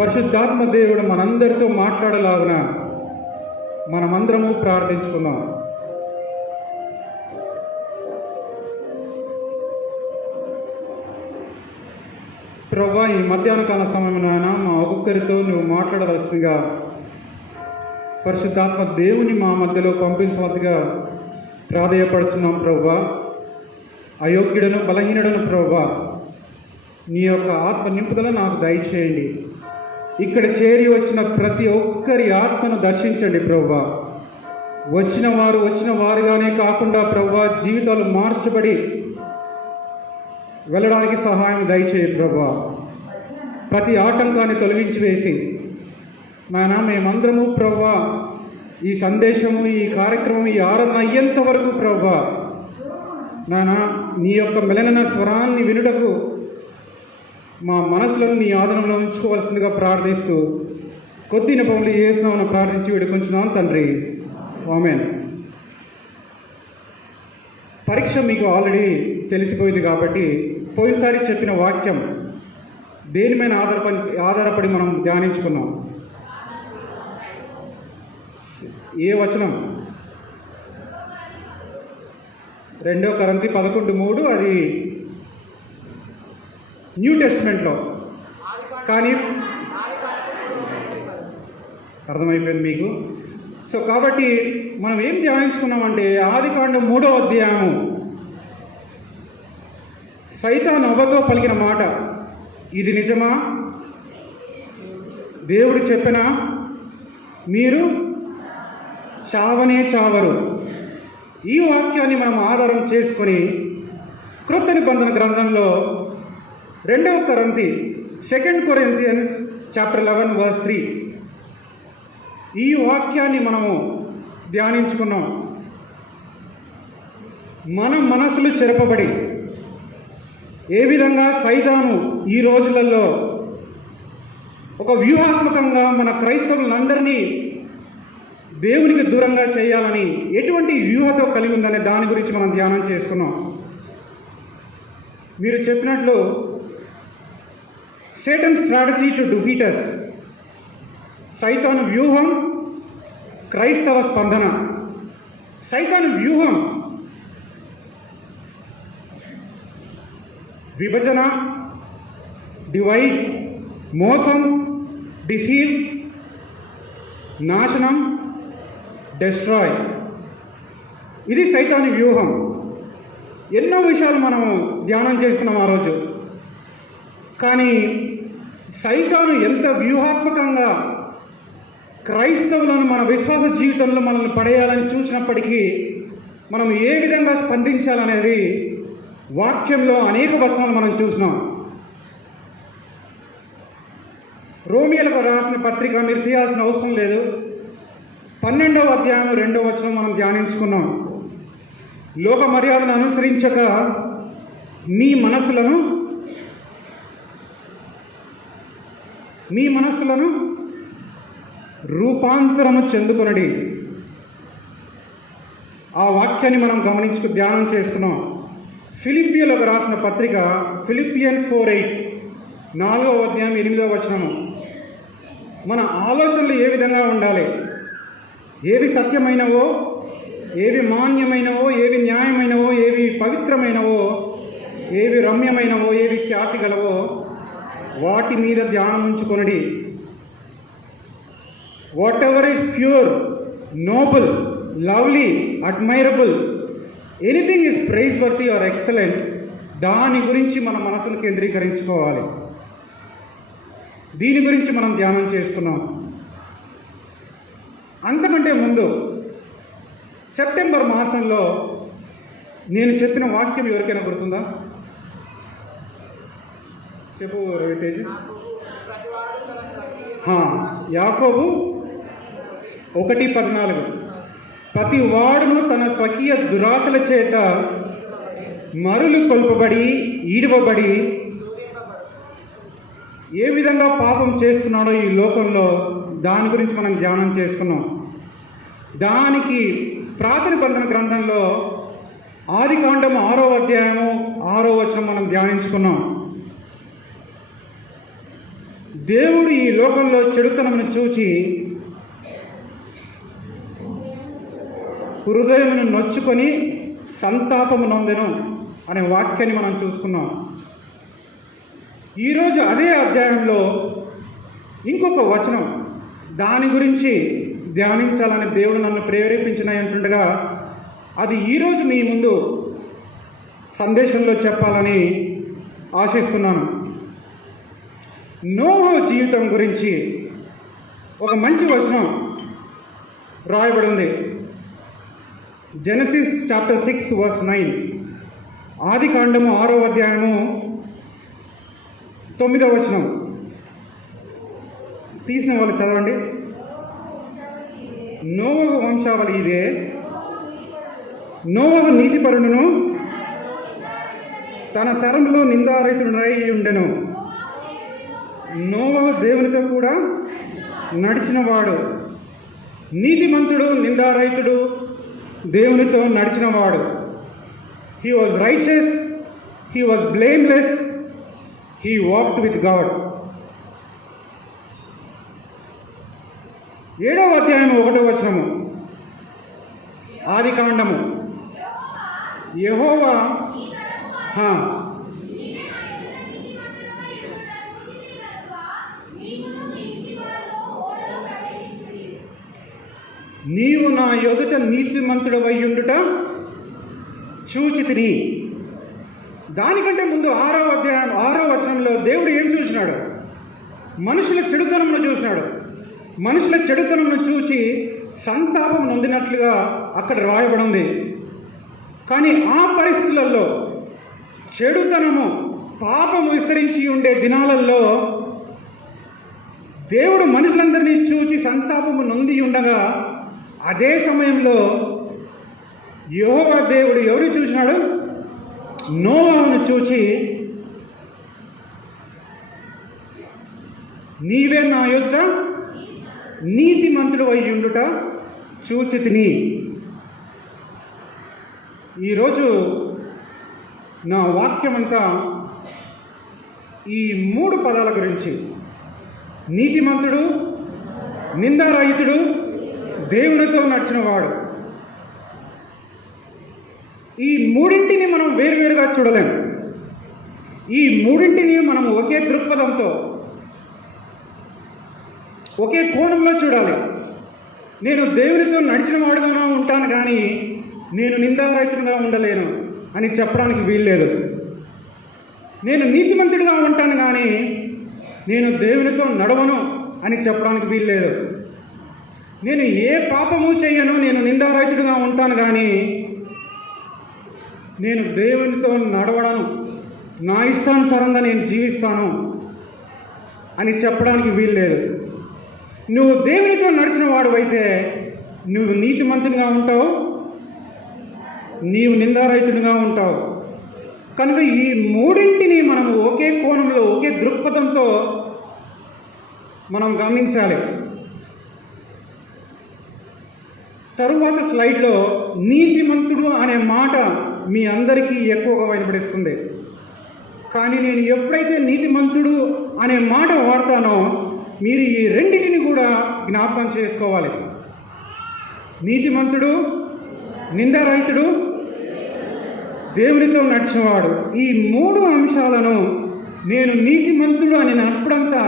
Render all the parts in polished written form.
పరిశుద్ధాత్మ దేవుడు మనందరితో మాట్లాడలాగున మనమందరము ప్రార్థించుకుందాం. ప్రభువా, ఈ మధ్యాహ్న కాల సమయమున మా ఒక్కొక్కరితో నువ్వు మాట్లాడవలసిందిగా పరిశుద్ధాత్మ దేవుని మా మధ్యలో పంపించవలసిగా ప్రాధేయపడుతున్నాం. ప్రభువా, అయోగ్యుడను బలహీనుడను ప్రభువా, నీ యొక్క ఆత్మ నింపుదల నాకు దయచేయండి. ఇక్కడ చేరి వచ్చిన ప్రతి ఒక్కరి ఆత్మను దర్శించండి ప్రభువా. వచ్చిన వారుగానే కాకుండా ప్రభువా, జీవితాలు మార్చబడి వెళ్ళడానికి సహాయం దయచేయి ప్రభువా. ప్రతి ఆటంకాన్ని తొలగించి వేసి నాయనా మేమందరము ప్రభువా ఈ సందేశము, ఈ కార్యక్రమం, ఈ ఆరాధన అయ్యేంత వరకు ప్రభువా నాయనా నీ యొక్క మెలన స్వరాన్ని వినుటకు మా మనసులను నీ ఆధీనంలో ఉంచుకోవాల్సిందిగా ప్రార్థిస్తూ కొద్ది పనులు చేసినామని ప్రార్థించి వేడుకొంచున్నాం తండ్రి. ఆమేన్. పరీక్ష మీకు ఆల్రెడీ తెలిసిపోయింది కాబట్టి పోయినసారి చెప్పిన వాక్యం దేని మీద ఆధారపడి మనం ధ్యానించుకున్నాం. ఏ వచనం? 2 కొరింథీ 11:3. అది న్యూ టెస్ట్మెంట్లో. కానీ అర్థమైపోయింది మీకు. సో కాబట్టి మనం ఏం ధ్యానించుకున్నామంటే ఆదికాండం 3వ అధ్యాయము సైతాను అవ్వతో పలికిన మాట, ఇది నిజమా? దేవుడు చెప్పినా మీరు చావనే చావరు. ఈ వాక్యాన్ని మనం ఆధారం చేసుకొని క్రొత్త నిబంధన గ్రంథంలో 2 కొరింథీ 2 కొరింథియన్స్ చాప్టర్ 11:3 ఈ వాక్యాన్ని మనము ధ్యానించుకున్నాం. మన మనసులు చెరపబడి ఏ విధంగా సైతాను ఈ రోజులలో ఒక వ్యూహాత్మకంగా మన క్రైస్తవులందరినీ దేవునికి దూరంగా చేయాలని ఎటువంటి వ్యూహతో కలిగి ఉందనే దాని గురించి మనం ధ్యానం చేసుకున్నాం. మీరు చెప్పినట్లు Satan strategy to defeat us, సైతాను వ్యూహం, క్రైస్తవ స్పందన. సైతాను వ్యూహం విభజన, డివైడ్, మోసం, డిసీవ్, నాశనం, డెస్ట్రాయ్. ఇది సైతాను వ్యూహం. ఎన్నో విషయాలు మనం ధ్యానం చేస్తున్నాం ఆ రోజు. కానీ సైతాను ఎంత వ్యూహాత్మకంగా క్రైస్తవులను మన విశ్వాస జీవితంలో మనల్ని పడేయాలని చూసినప్పటికీ మనం ఏ విధంగా స్పందించాలనేది వాక్యంలో అనేక వచనాలు మనం చూసినాం. రోమియోలకు రాసిన పత్రిక మీరు తీయాల్సిన అవసరం లేదు. 12వ అధ్యాయం 2వ వచనం మనం ధ్యానించుకున్నాం. లోక మర్యాదను అనుసరించక మీ మనస్సులను రూపాంతరము చెందుకొనడి. ఆ వాక్యాన్ని మనం ధ్యానం చేసుకున్నాం. ఫిలిప్పియులకు రాసిన పత్రిక ఫిలిప్పియన్స్ 4:8 4వ అధ్యాయం 8వ వచనము. మన ఆలోచనలు ఏ విధంగా ఉండాలి? ఏవి సత్యమైనవో, ఏవి మాన్యమైనవో, ఏవి న్యాయమైనవో, ఏవి పవిత్రమైనవో, ఏవి రమ్యమైనవో, ఏవి ఖ్యాతి గలవో వాటి మీద ధ్యానం ఉంచుకొనడి. Whatever is pure, noble, lovely, admirable, anything is praiseworthy or excellent, దాని గురించి మన మనసును కేంద్రీకరించుకోవాలి. దీని గురించి మనం ధ్యానం చేసుకున్నాం. అంతకంటే ముందు సెప్టెంబర్ మాసంలో నేను చెప్పిన వాక్యం ఎవరికైనా గుర్తుందా? చెప్పు తేజ. యాకోబు 1:14 ప్రతి వాడును తన స్వకీయ దురాశల చేత మరులు కొల్పబడి ఈడవబడి ఏ విధంగా పాపం చేస్తున్నాడో ఈ లోకంలో దాని గురించి మనం ధ్యానం చేసుకున్నాం. దానికి ప్రాచీన నిబంధన గ్రంథంలో ఆదికాండం 6వ అధ్యాయము 6వ వచనం మనం ధ్యానించుకున్నాం. దేవుడు ఈ లోకంలో చెడుతనమును చూచి హృదయమును నొచ్చుకొని సంతాపము నొందెను అనే వాక్యాన్ని మనం చూసుకున్నాం. ఈరోజు అదే అధ్యాయంలో ఇంకొక వచనం దాని గురించి ధ్యానించాలని దేవుడు నన్ను ప్రేరేపించినట్టుండగా అది ఈరోజు మీ ముందు సందేశంలో చెప్పాలని ఆశిస్తున్నాను. నోహు జీవితం గురించి ఒక మంచి వచనం రాయబడింది. Genesis chapter 6 verse 9. ఆది కాండము 6వ అధ్యాయము 9వ వచనం. తీసిన వాళ్ళు చదవండి. నోవహు వంశావళి ఇదే, నోవహు నీతిపరుడును తన తరంలో నిందారహితుడై ఉండెను. నోవహు దేవునితో కూడా నడిచినవాడు. నీతిమంతుడు, నిందారహితుడు, దేవునితో నడిచినవాడు. He was righteous, he was blameless, he walked with God. 7వ అధ్యాయం 1వ వచనము. ఆది కాండము. యెహోవా నీవు నా ఎదుట నీతిమంతుడవై ఉండుట చూచితిని. దానికంటే ముందు 6వ అధ్యాయం 6వ వచనంలో దేవుడు ఏం చూసినాడు? మనుషుల చెడుతనమును చూసినాడు. మనుషుల చెడుతనమును చూచి సంతాపం నొందినట్లుగా అక్కడ రాయబడింది. కానీ ఆ పరిస్థితులలో చెడుతనము, పాపము విస్తరించి ఉండే దినాలలో దేవుడు మనుషులందరినీ చూచి సంతాపము నొంది ఉండగా అదే సమయంలో యెహోవా దేవుడు ఎవరు చూసినాడు? నోవాహును చూచి నీవే నా యొద్ద నీతిమంతుడు అయి ఉండుట చూచితిని. ఈరోజు నా వాక్యమంతా ఈ 3 పదాల గురించి: నీతిమంతుడు, నిందారహితుడు, దేవునితో నడిచినవాడు. ఈ మూడింటిని మనం వేరువేరుగా చూడలేము. ఈ మూడింటిని మనం ఒకే దృక్పథంతో, ఒకే కోణంలో చూడాలి. నేను దేవునితో నడిచిన వాడుగా ఉంటాను కానీ నేను నిందారహితుడిగా ఉండలేను అని చెప్పడానికి వీల్లేదు. నేను నీతిమంతుడిగా ఉంటాను కానీ నేను దేవునితో నడవను అని చెప్పడానికి వీల్లేదు. నేను ఏ పాపము చేయను, నేను నిందారహితుడిగా ఉంటాను కానీ నేను దేవునితో నడవడను, నా ఇష్టానుసారంగా నేను జీవిస్తాను అని చెప్పడానికి వీల్లేదు. నువ్వు దేవునితో నడిచిన వాడు అయితే నువ్వు నీతిమంతునిగా ఉంటావు, నీవు నిందారహితుడిగా ఉంటావు. కనుక ఈ మూడింటిని మనం ఒకే కోణంలో, ఒకే దృక్పథంతో మనం గమనించాలి. తరువాత స్లైడ్లో నీతిమంతుడు అనే మాట మీ అందరికీ ఎక్కువగా వినపడిస్తుంది. కానీ నేను ఎప్పుడైతే నీతిమంతుడు అనే మాట వాడతానో మీరు ఈ రెండింటిని కూడా జ్ఞాపకం చేసుకోవాలి. నీతిమంతుడు, నిందారహితుడు, దేవునితో నడిచినవాడు. ఈ 3 అంశాలను నేను నీతిమంతుడు అని అప్పుడంతా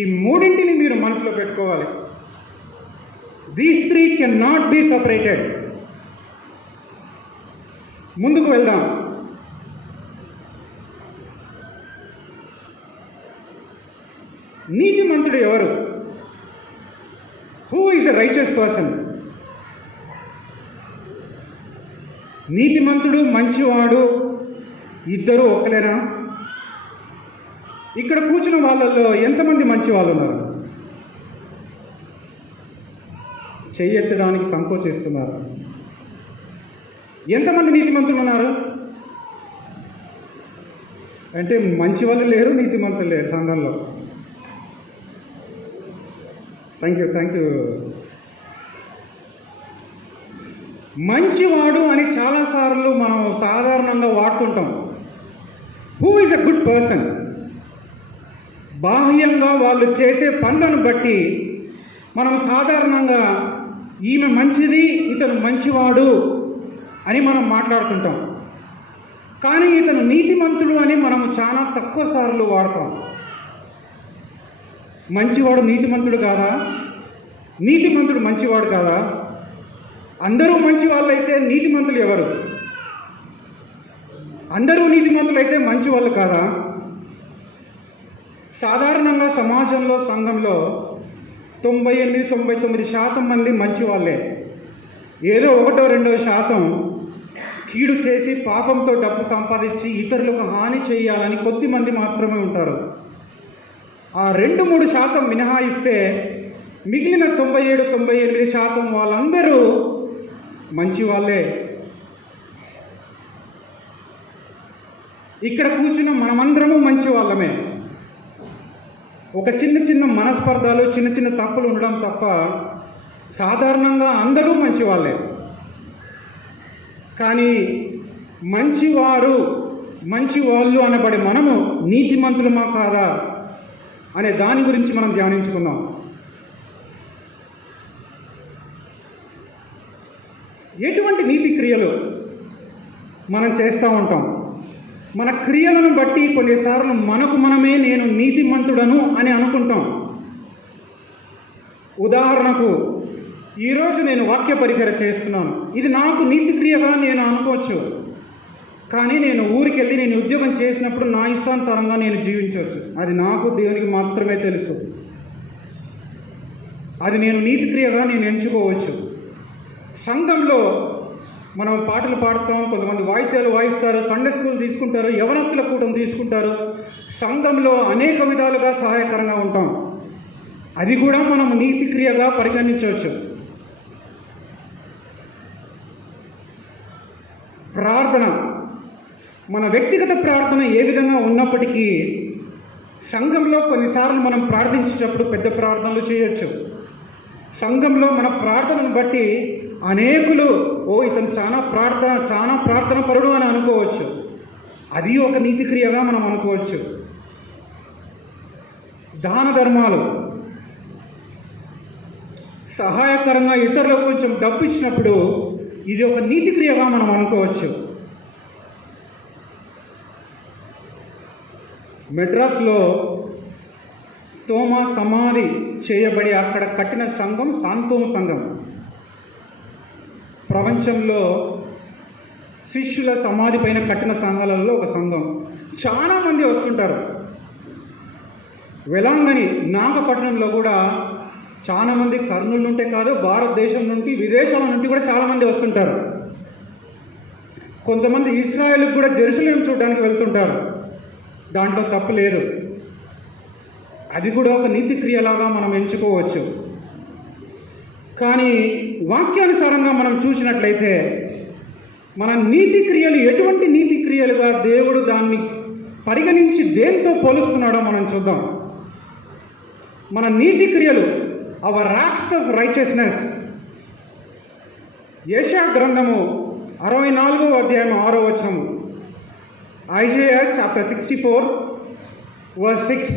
ఈ మూడింటిని మీరు మనసులో పెట్టుకోవాలి. These 3 can not be separated. ముందుకు వెళ్దాం. నీతిమంతుడు ఎవరు? Who is a righteous person? నీతిమంతుడు, మంచివాడు ఇద్దరు ఒకలేనా? ఇక్కడ కూర్చున్న వాళ్ళల్లో ఎంతమంది మంచి వాళ్ళు ఉన్నారు? చెయ్యెత్తడానికి సంకోచిస్తున్నారు. ఎంతమంది నీతిమంతులు ఉన్నారు? అంటే మంచి వాళ్ళు లేరు, నీతిమంతులు లేరు సంఘంలో. Thank you. మంచివాడు అని చాలాసార్లు మనం సాధారణంగా వాడుతుంటాం. Who is a good person? బాహ్యంగా వాళ్ళు చేసే పనులను బట్టి మనం సాధారణంగా ఈమె మంచిది, ఇతను మంచివాడు అని మనం మాట్లాడుతుంటాం. కానీ ఇతను నీతిమంతుడు అని మనము చాలా తక్కువ సార్లు వాడతాం. మంచివాడు నీతిమంతుడు కాదా? నీతిమంతుడు మంచివాడు కాదా? అందరూ మంచి వాళ్ళైతే నీతిమంతులు ఎవరు? అందరూ నీతిమంతులైతే మంచి వాళ్ళు కాదా? సాధారణంగా సమాజంలో, సంఘంలో 98-99% మంది మంచి వాళ్ళే. ఏదో 1-2% కీడు చేసి పాపంతో డబ్బు సంపాదించి ఇతరులకు హాని చేయాలని కొద్దిమంది మాత్రమే ఉంటారు. ఆ 2-3% మినహాయిస్తే మిగిలిన 97-98% వాళ్ళందరూ మంచి వాళ్ళే. ఇక్కడ కూర్చున్న మనమందరము మంచి వాళ్ళమే. ఒక చిన్న మనస్పర్ధలు, చిన్న తప్పులు ఉండడం తప్ప సాధారణంగా అందరూ మంచి వాళ్ళే. కానీ మంచివారు, మంచి వాళ్ళు అనబడే మనము నీతిమంతులమా కాదా అనే దాని గురించి మనం ధ్యానించుకుందాం. ఎటువంటి నీతి క్రియలు మనం చేస్తూ ఉంటాం? మన క్రియలను బట్టి కొన్నిసార్లు మనకు మనమే నేను నీతిమంతుడను అని అనుకుంటాం. ఉదాహరణకు, ఈరోజు నేను వాక్య పరిచర్య చేస్తున్నాను, ఇది నాకు నీతి క్రియగా నేను అనుకోవచ్చు. కానీ నేను ఊరికి వెళ్ళి నేను ఉద్యోగం చేసినప్పుడు నా ఇష్టానుసారంగా నేను జీవించవచ్చు. అది నాకు దేవునికి మాత్రమే తెలుసు. అది నేను నీతి క్రియగా నేను ఎంచుకోవచ్చు. సంఘంలో మనం పాటలు పాడుతాం, కొంతమంది వాయిద్యాలు వాయిస్తారు, సండే స్కూల్ తీసుకుంటారు, యవనస్తుల కూటం తీసుకుంటారు. సంఘంలో అనేక విధాలుగా సహాయకరంగా ఉంటాం. అది కూడా మనం నీతి క్రియగా పరిగణించవచ్చు. ప్రార్థన, మన వ్యక్తిగత ప్రార్థన ఏ విధంగా ఉన్నప్పటికీ సంఘంలో కొన్నిసార్లు మనం ప్రార్థించేటప్పుడు పెద్ద ప్రార్థనలు చేయొచ్చు. సంఘంలో మన ప్రార్థనను బట్టి అనేకులు ఇతను చాలా ప్రార్థన పరుడు అని అనుకోవచ్చు. అది ఒక నీతి క్రియగా మనం అనుకోవచ్చు. దాన ధర్మాలు, సహాయకరంగా ఇతరులకు కొంచెం డబ్బు ఇచ్చినప్పుడు ఇది ఒక నీతి క్రియగా మనం అనుకోవచ్చు. మెడ్రాస్లో తోమా సమాధి చేయబడి అక్కడ కట్టిన సంఘం శాంతోమ సంఘం. ప్రపంచంలో శిష్యుల సమాధి పైన కట్టిన సంఘాలలో ఒక సంఘం. చాలామంది వస్తుంటారు. వెలాంగని నాగపట్నంలో కూడా చాలామంది కర్నూలు నుండే కాదు, భారతదేశం నుండి, విదేశాల నుండి కూడా చాలామంది వస్తుంటారు. కొంతమంది ఇజ్రాయెల్కి కూడా జెరూసలేం చూడడానికి వెళ్తుంటారు. దాంట్లో తప్పు లేదు. అది కూడా ఒక నీతి క్రియలాగా మనం ఎంచుకోవచ్చు. కానీ వాక్యానుసారంగా మనం చూసినట్లయితే మన నీతి క్రియలు ఎటువంటి నీతి క్రియలుగా దేవుడు దాన్ని పరిగణించి దేంతో పోలుస్తున్నాడో మనం చూద్దాం. మన నీతి క్రియలు, అవర్ యాక్ట్స్ ఆఫ్ రైచియస్నెస్. యెషయా గ్రంథము 64వ అధ్యాయం 6వ వచనము. Isaiah chapter 64 verse 6.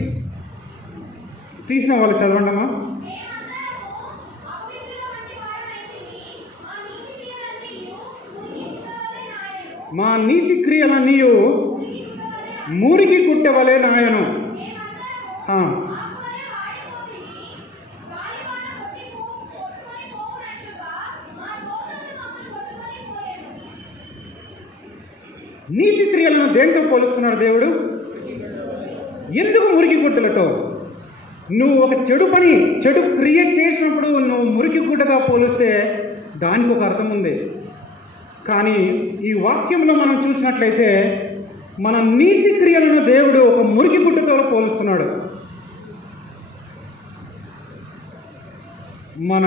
తీసిన వాళ్ళు చదవండమ్మా. మా నీతి క్రియలన్నీ మురికి కుట్టెవలే నాయను. నీతి క్రియలను దేంతో పోలుస్తున్నాడు దేవుడు? ఎందుకు మురికి గుట్టలతో? నువ్వు ఒక చెడు క్రియ చేసినప్పుడు నువ్వు మురికి గుట్టగా పోలిస్తే దానికి ఒక అర్థం ఉంది. కానీ ఈ వాక్యంలో మనం చూసినట్లయితే మన నీతి క్రియలను దేవుడు ఒక మురికి గుట్టతో పోలుస్తున్నాడు. మన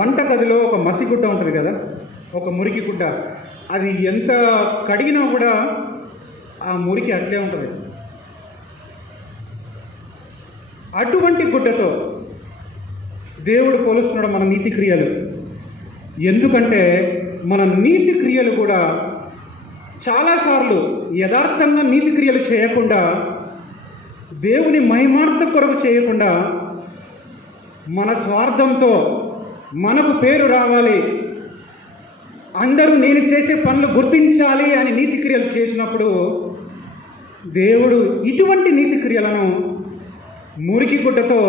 వంటగదిలో ఒక మసిగుడ్డ ఉంటుంది కదా, ఒక మురికి గుడ్డ. అది ఎంత కడిగినా కూడా ఆ మురికి అట్లే ఉంటుంది. అటువంటి గుడ్డతో దేవుడు పోలుస్తున్నాడు మన నీతి క్రియలు. ఎందుకంటే మన నీతి క్రియలు కూడా చాలాసార్లు యథార్థంగా నీతి క్రియలు చేయకుండా దేవుని మహిమార్థం కొరకు చేయకుండా మన స్వార్థంతో మనకు పేరు రావాలి, అందరూ నేను చేసే పనులు గుర్తించాలి అని నీతి క్రియలు చేసినప్పుడు దేవుడు ఇటువంటి నీతి క్రియలను మురికి గుడ్డతో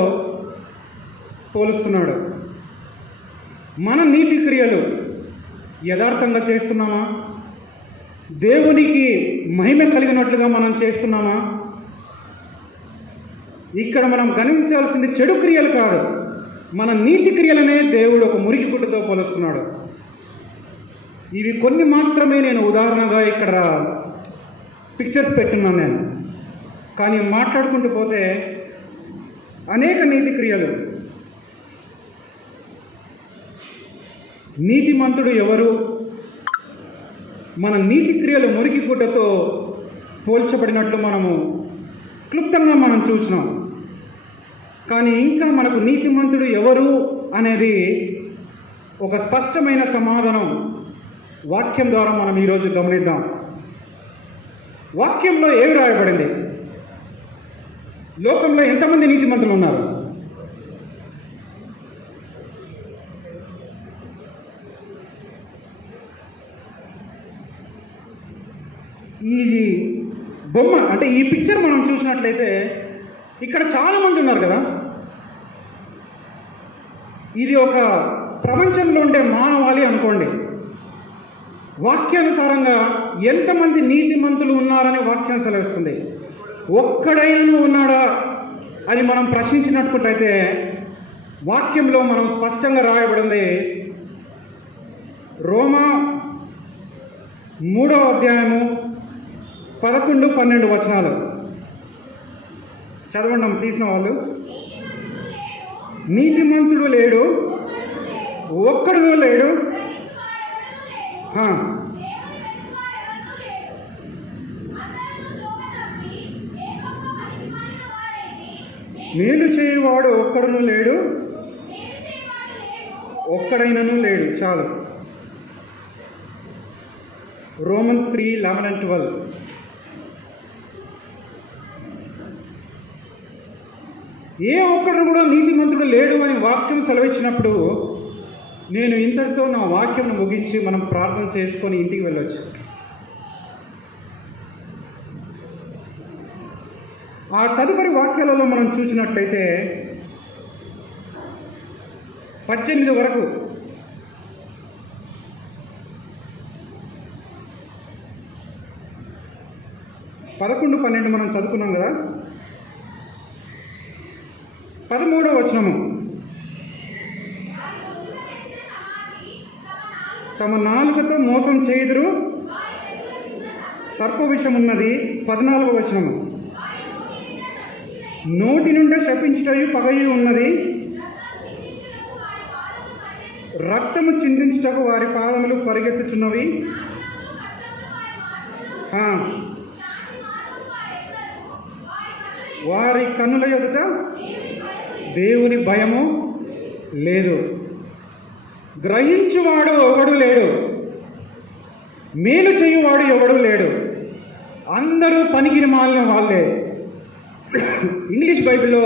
పోలుస్తున్నాడు. మన నీతి క్రియలు యథార్థంగా చేస్తున్నామా? దేవునికి మహిమ కలిగినట్లుగా మనం చేస్తున్నామా? ఇక్కడ మనం గమనించాల్సింది చెడు క్రియలు కాదు, మన నీతి క్రియలనే దేవుడు ఒక మురికి గుడ్డతో పోలుస్తున్నాడు. ఇవి కొన్ని మాత్రమే నేను ఉదాహరణగా ఇక్కడ పిక్చర్స్ పెట్టున్నాను నేను, కానీ మాట్లాడుకుంటూ పోతే అనేక నీతి క్రియలు. నీతిమంతుడు ఎవరు? మన నీతి క్రియలు మురికి గుడ్డతో పోల్చబడినట్లు మనము క్లుప్తంగా మనం చూసినాం. కానీ ఇంకా మనకు నీతిమంతుడు ఎవరు అనేది ఒక స్పష్టమైన సమాధానం వాక్యం ద్వారా మనం ఈరోజు గమనిద్దాం. వాక్యంలో ఏమి రాయబడింది? లోకంలో ఎంతమంది నీతిమంతులు ఉన్నారు? ఈ బొమ్మ అంటే ఈ పిక్చర్ మనం చూసినట్లయితే ఇక్కడ చాలామంది ఉన్నారు కదా. ఇది ఒక ప్రపంచంలో ఉండే మానవాళి అనుకోండి. వాక్యానుసారంగా ఎంతమంది నీతిమంతులు ఉన్నారని వాక్యం సెలవిస్తుంది. ఒక్కడైనా ఉన్నాడా అని మనం ప్రశ్నించినట్లయితే వాక్యంలో మనం స్పష్టంగా రాయబడింది. రోమా 3వ అధ్యాయము 11-12 వచనాలు చదవండి తీసిన వాళ్ళు. నీతిమంతుడు లేడు, ఒక్కడు లేడు, మేలు చేయవాడు ఒక్కడును లేడు, ఒక్కడైనను లేడు. చాలు. రోమన్స్ 3:11-12. ఏ ఒక్కడు కూడా నీతిమంతుడు లేడు అని వాక్యం సెలవిచ్చినప్పుడు నేను ఇంతటితో నా వాక్యం ముగించి మనం ప్రార్థన చేసుకొని ఇంటికి వెళ్ళొచ్చు. ఆ తదుపరి వాక్యాలలో మనం చూసినట్లయితే 18 వరకు పదకొండు 12 మనం చదువుకున్నాం కదా. 13వ వచనము, తమ నాలుకతో మోసం చేయుదురు, సర్ప విషం ఉన్నది. 14వ వచనము, నోటి నుండి శపించుటయు పగయు ఉన్నది, రక్తము చిందించుటకు వారి పాదములు పరిగెత్తుచున్నవి, వారి కన్నుల ఎదుట దేవుని భయము లేదు, గ్రహించువాడు ఎవడు లేడు, మేలు చేయువాడు ఎవడు లేడు, అందరూ పనికిని మాలిన వాళ్ళే. ఇంగ్లీష్ బైబిల్లో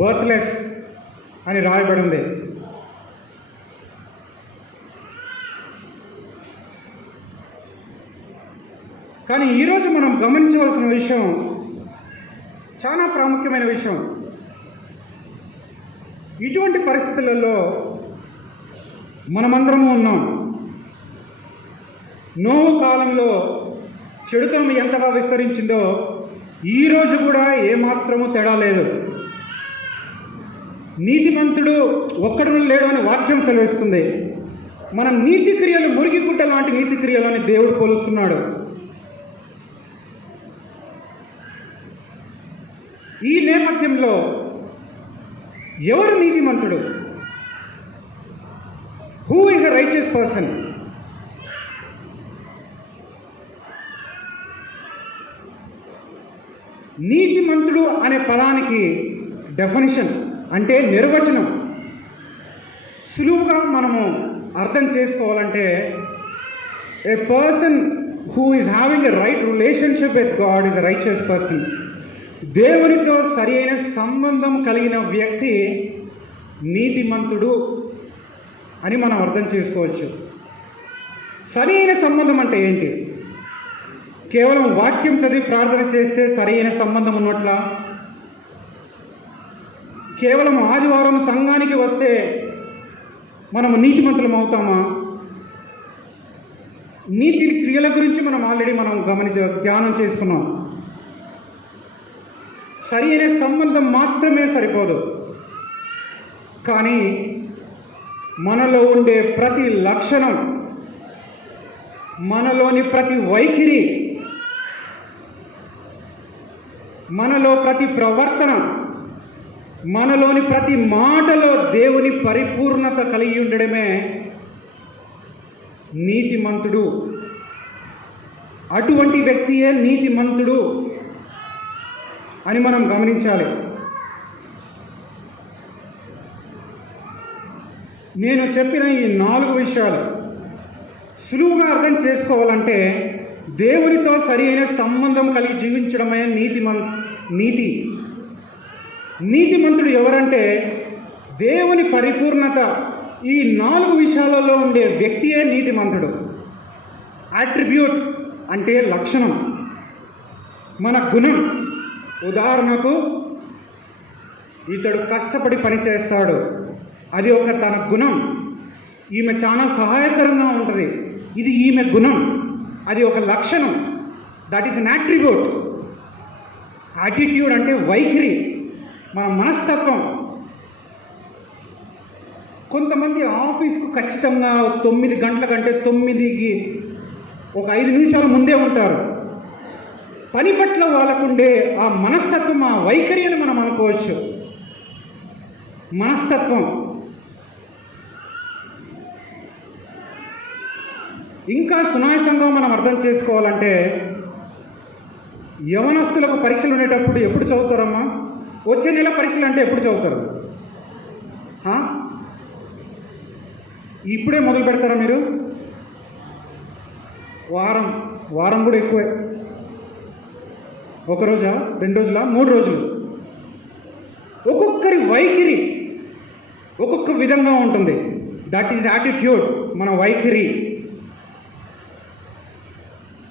వర్త్లెస్ అని రాయబడింది. కానీ ఈరోజు మనం గమనించవలసిన విషయం చాలా ప్రాముఖ్యమైన విషయం. ఇటువంటి పరిస్థితులలో మనమందరము ఉన్నాం. నోవు కాలంలో చెడుతనం ఎంతగా విస్తరించిందో ఈరోజు కూడా ఏమాత్రము తేడా లేదు. నీతిమంతుడు ఒక్కడు లేడు అని వాక్యం సెలవిస్తుంది. మనం నీతి క్రియలు మురికి గుడ్డ లాంటి నీతి క్రియలని దేవుడు పోలుస్తున్నాడు. ఈ నేపథ్యంలో ఎవరు నీతిమంతుడు? Who is a righteous person? నీతిమంతుడు అనే పదానికి డెఫినిషన్ అంటే నిర్వచనం సులువుగా మనము అర్థం చేసుకోవాలంటే a person who is having a right relationship with God is a righteous person. దేవునితో సరి అయిన సంబంధం కలిగిన వ్యక్తి నీతిమంతుడు అని మనం అర్థం చేసుకోవచ్చు. సరి అయిన సంబంధం అంటే ఏంటి? కేవలం వాక్యం చదివి ప్రార్థన చేస్తే సరి అయిన సంబంధం ఉన్నట్లా? కేవలం ఆదివారం సంఘానికి వస్తే మనము నీతిమంతులం అవుతామా? నీతి క్రియల గురించి మనం ఆల్రెడీ ధ్యానం చేసుకున్నాం. సరి అయిన సంబంధం మాత్రమే సరిపోదు, కానీ మనలో ఉండే ప్రతి లక్షణం, మనలోని ప్రతి వైఖరి, మనలో ప్రతి ప్రవర్తన, మనలోని ప్రతి మాటలో దేవుని పరిపూర్ణత కలిగి ఉండడమే నీతిమంతుడు. అటువంటి వ్యక్తియే నీతిమంతుడు అని మనం గమనించాలి. నేను చెప్పిన ఈ 4 విషయాలు సులువుగా అర్థం చేసుకోవాలంటే దేవునితో సరి అయిన సంబంధం కలిగి జీవించడమే నీతిమంతుడు ఎవరంటే దేవుని పరిపూర్ణత ఈ 4 విషయాలలో ఉండే వ్యక్తియే నీతిమంతుడు. అట్రిబ్యూట్ అంటే లక్షణం, మన గుణం. ఉదాహరణకు, ఇతడు కష్టపడి పని చేస్తాడు, అది ఒక తన గుణం. ఈమె చాలా సహాయకరంగా ఉంటుంది, ఇది ఈమె గుణం, అది ఒక లక్షణం. That is an attribute. Attitude అంటే వైఖరి, మన మనస్తత్వం. కొంతమంది ఆఫీస్కు ఖచ్చితంగా 9 గంటల కంటే 9కి ఒక 5 నిమిషాల ముందే ఉంటారు. పని పట్ల వాళ్ళకుండే ఆ మనస్తత్వం, ఆ వైఖరి అని మనం అనుకోవచ్చు. మనస్తత్వం. ఇంకా సునాయాసంగా మనం అర్థం చేసుకోవాలంటే, యవనస్తులకు పరీక్షలు ఉండేటప్పుడు ఎప్పుడు చదువుతారమ్మా? వచ్చే నెల పరీక్షలు అంటే ఎప్పుడు చదువుతారు? ఇప్పుడే మొదలు పెడతారా మీరు? వారం కూడా ఎక్కువే. 1 రోజా, 2 రోజులా, 3 రోజులు. ఒక్కొక్కరి వైఖరి ఒక్కొక్క విధంగా ఉంటుంది. దట్ ఈజ్ యాటిట్యూడ్, మన వైఖరి.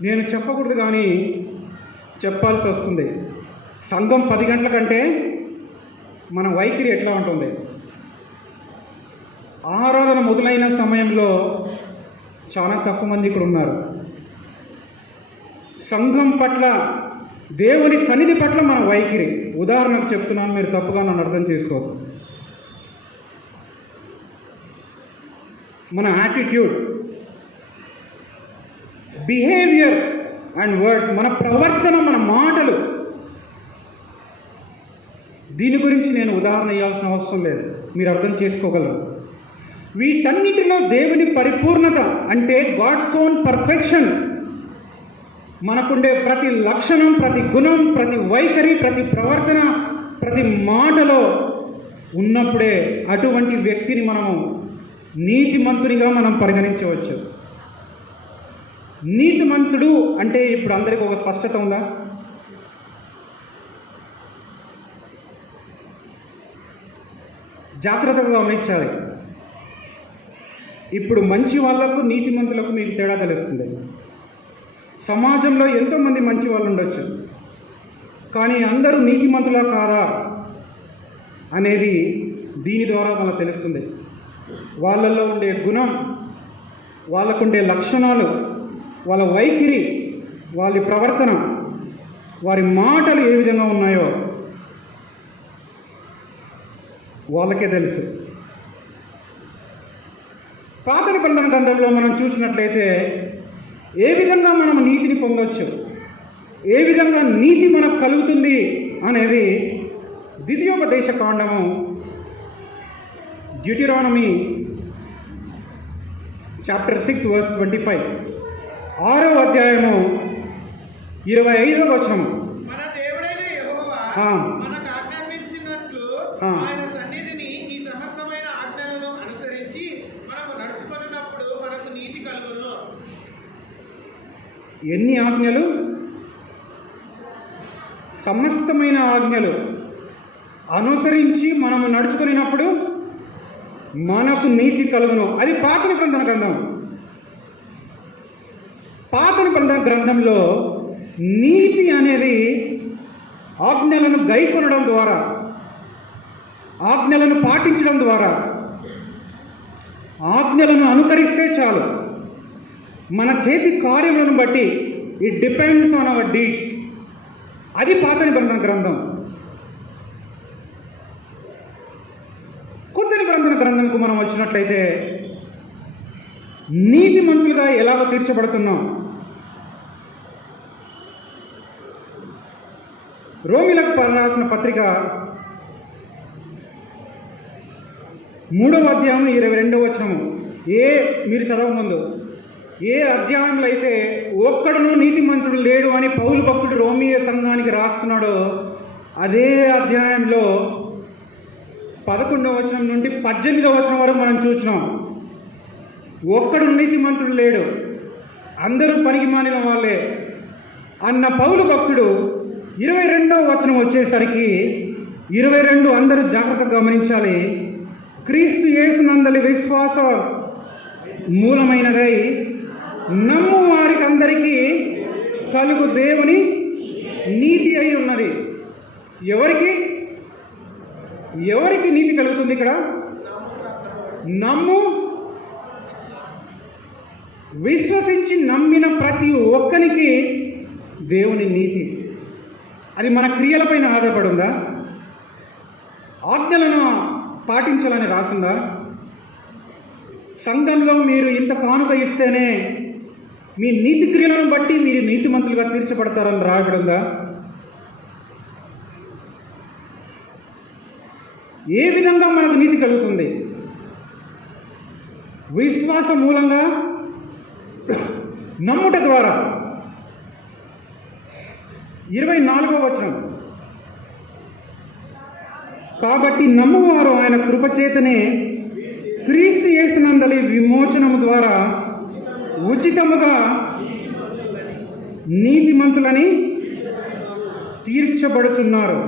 నేను చెప్పకూడదు కానీ చెప్పాల్సి వస్తుంది. సంఘం 10 గంటల కంటే మన వైఖరి ఎట్లా ఉంటుంది? ఆరాధన మొదలైన సమయంలో చాలా తక్కువ మంది ఇక్కడ ఉన్నారు. సంఘం పట్ల, దేవుని సన్నిధి పట్ల మన వైఖరి. ఉదాహరణకు చెప్తున్నాను, మీరు తప్పుగా నన్ను అర్థం చేసుకోవద్దు. మన యాటిట్యూడ్, బిహేవియర్ అండ్ వర్డ్స్, మన ప్రవర్తన, మన మాటలు. దీని గురించి నేను ఉదాహరణ ఇవ్వాల్సిన అవసరం లేదు, మీరు అర్థం చేసుకోగలరు. వీటన్నిటిలో దేవుని పరిపూర్ణత అంటే గాడ్స్ ఓన్ పర్ఫెక్షన్, మనకుండే ప్రతి లక్షణం, ప్రతి గుణం, ప్రతి వైఖరి, ప్రతి ప్రవర్తన, ప్రతి మాటలో ఉన్నప్పుడే అటువంటి వ్యక్తిని మనము నీతిమంతునిగా మనం పరిగణించవచ్చు. నీతిమంతుడు అంటే ఇప్పుడు అందరికీ ఒక స్పష్టత ఉందా? జాగ్రత్తగా గమనించాలి. ఇప్పుడు మంచి వాళ్ళకు, నీతిమంతులకు మీకు తేడా తెలుస్తుంది. సమాజంలో ఎంతోమంది మంచి వాళ్ళు ఉండొచ్చు, కానీ అందరూ నీతిమంతులా కారా అనేది దీని ద్వారా మనకు తెలుస్తుంది. వాళ్ళల్లో ఉండే గుణం, వాళ్ళకుండే లక్షణాలు, వాళ్ళ వైఖరి, వాళ్ళ ప్రవర్తన, వారి మాటలు ఏ విధంగా ఉన్నాయో వాళ్ళకే తెలుసు. పాత నిబంధన గ్రంథంలో మనం చూసినట్లయితే ఏ విధంగా మనం నీతిని పొందవచ్చు, ఏ విధంగా నీతి మనకు కలుగుతుంది అనేది ద్వితీయోపదేశ కాండము, డ్యూటెరానమీ చాప్టర్ 6 verse 25, 6వ అధ్యాయము 25వ వచనం. మన దేవుడైన యెహోవా మనకు ఆజ్ఞాపించినట్లు ఆయన సన్నిధిని ఈ సమస్తమైన ఆజ్ఞలను అనుసరించి మనము నడుచుకొనున్నప్పుడు మనకు నీతి కలుగును. ఎన్ని ఆజ్ఞలు? సమస్తమైన ఆజ్ఞలు అనుసరించి మనము నడుచుకున్నప్పుడు మనకు నీతి కలుగును. అది పాత నిబంధన గ్రంథం. పాత నిబంధన గ్రంథంలో నీతి అనేది ఆజ్ఞలను గైకొనడం ద్వారా, ఆజ్ఞలను పాటించడం ద్వారా, ఆజ్ఞలను అనుకరిస్తే చాలు. మన చేతి కార్యములను బట్టి it depends on hour deeds. అది పాత నిబంధన గ్రంథం. కొత్త నిబంధన గ్రంథంకు మనం వచ్చినట్లయితే నీతిమంతులుగా ఎలాగో తీర్చబడుతున్నాం. రోమిలకు రాసిన పత్రిక 3వ అధ్యాయం 22వ వచనము. మీరు చదవ ముందు ఏ అధ్యాయంలో అయితే ఒక్కడును నీతిమంతుడు లేడు అని పౌలు భక్తుడు రోమియ సంఘానికి రాస్తున్నాడో అదే అధ్యాయంలో 11వ వచనం నుండి 18వ వచనం వరకు మనం చూసినాం. ఒక్కడు నీతిమంతుడు లేడు, అందరూ పనికి మానిన వాళ్ళే అన్న పౌలు భక్తుడు 22వ వచనం వచ్చేసరికి 22 అందరూ జాగ్రత్తగా గమనించాలి. క్రీస్తు యేసునందలి విశ్వాస మూలమైనదై నమ్ము వారికి అందరికీ కలుగు దేవుని నీతి అయి ఉన్నది. ఎవరికి నీతి కలుగుతుంది? ఇక్కడ విశ్వసించి నమ్మిన ప్రతి ఒక్కరికి దేవుని నీతి. అది మన క్రియలపైన ఆధారపడి ఉందా? ఆజ్ఞలను పాటించాలని రాసిందా? సంఘంలో మీరు ఇంత కానుక ఇస్తేనే మీ నీతి క్రియలను బట్టి మీరు నీతిమంతులుగా తీర్చబడతారని రాయబడిందా? ఏ విధంగా మనకు నీతి కలుగుతుంది? విశ్వాస మూలంగా, నమ్ముట ద్వారా. 24వ వచనం. కాబట్టి నమ్మువారు ఆయన కృపచేతనే క్రీస్తు యేసునందలి విమోచనము ద్వారా ఉచితముగా నీతిమంతులని తీర్చబడుతున్నారు.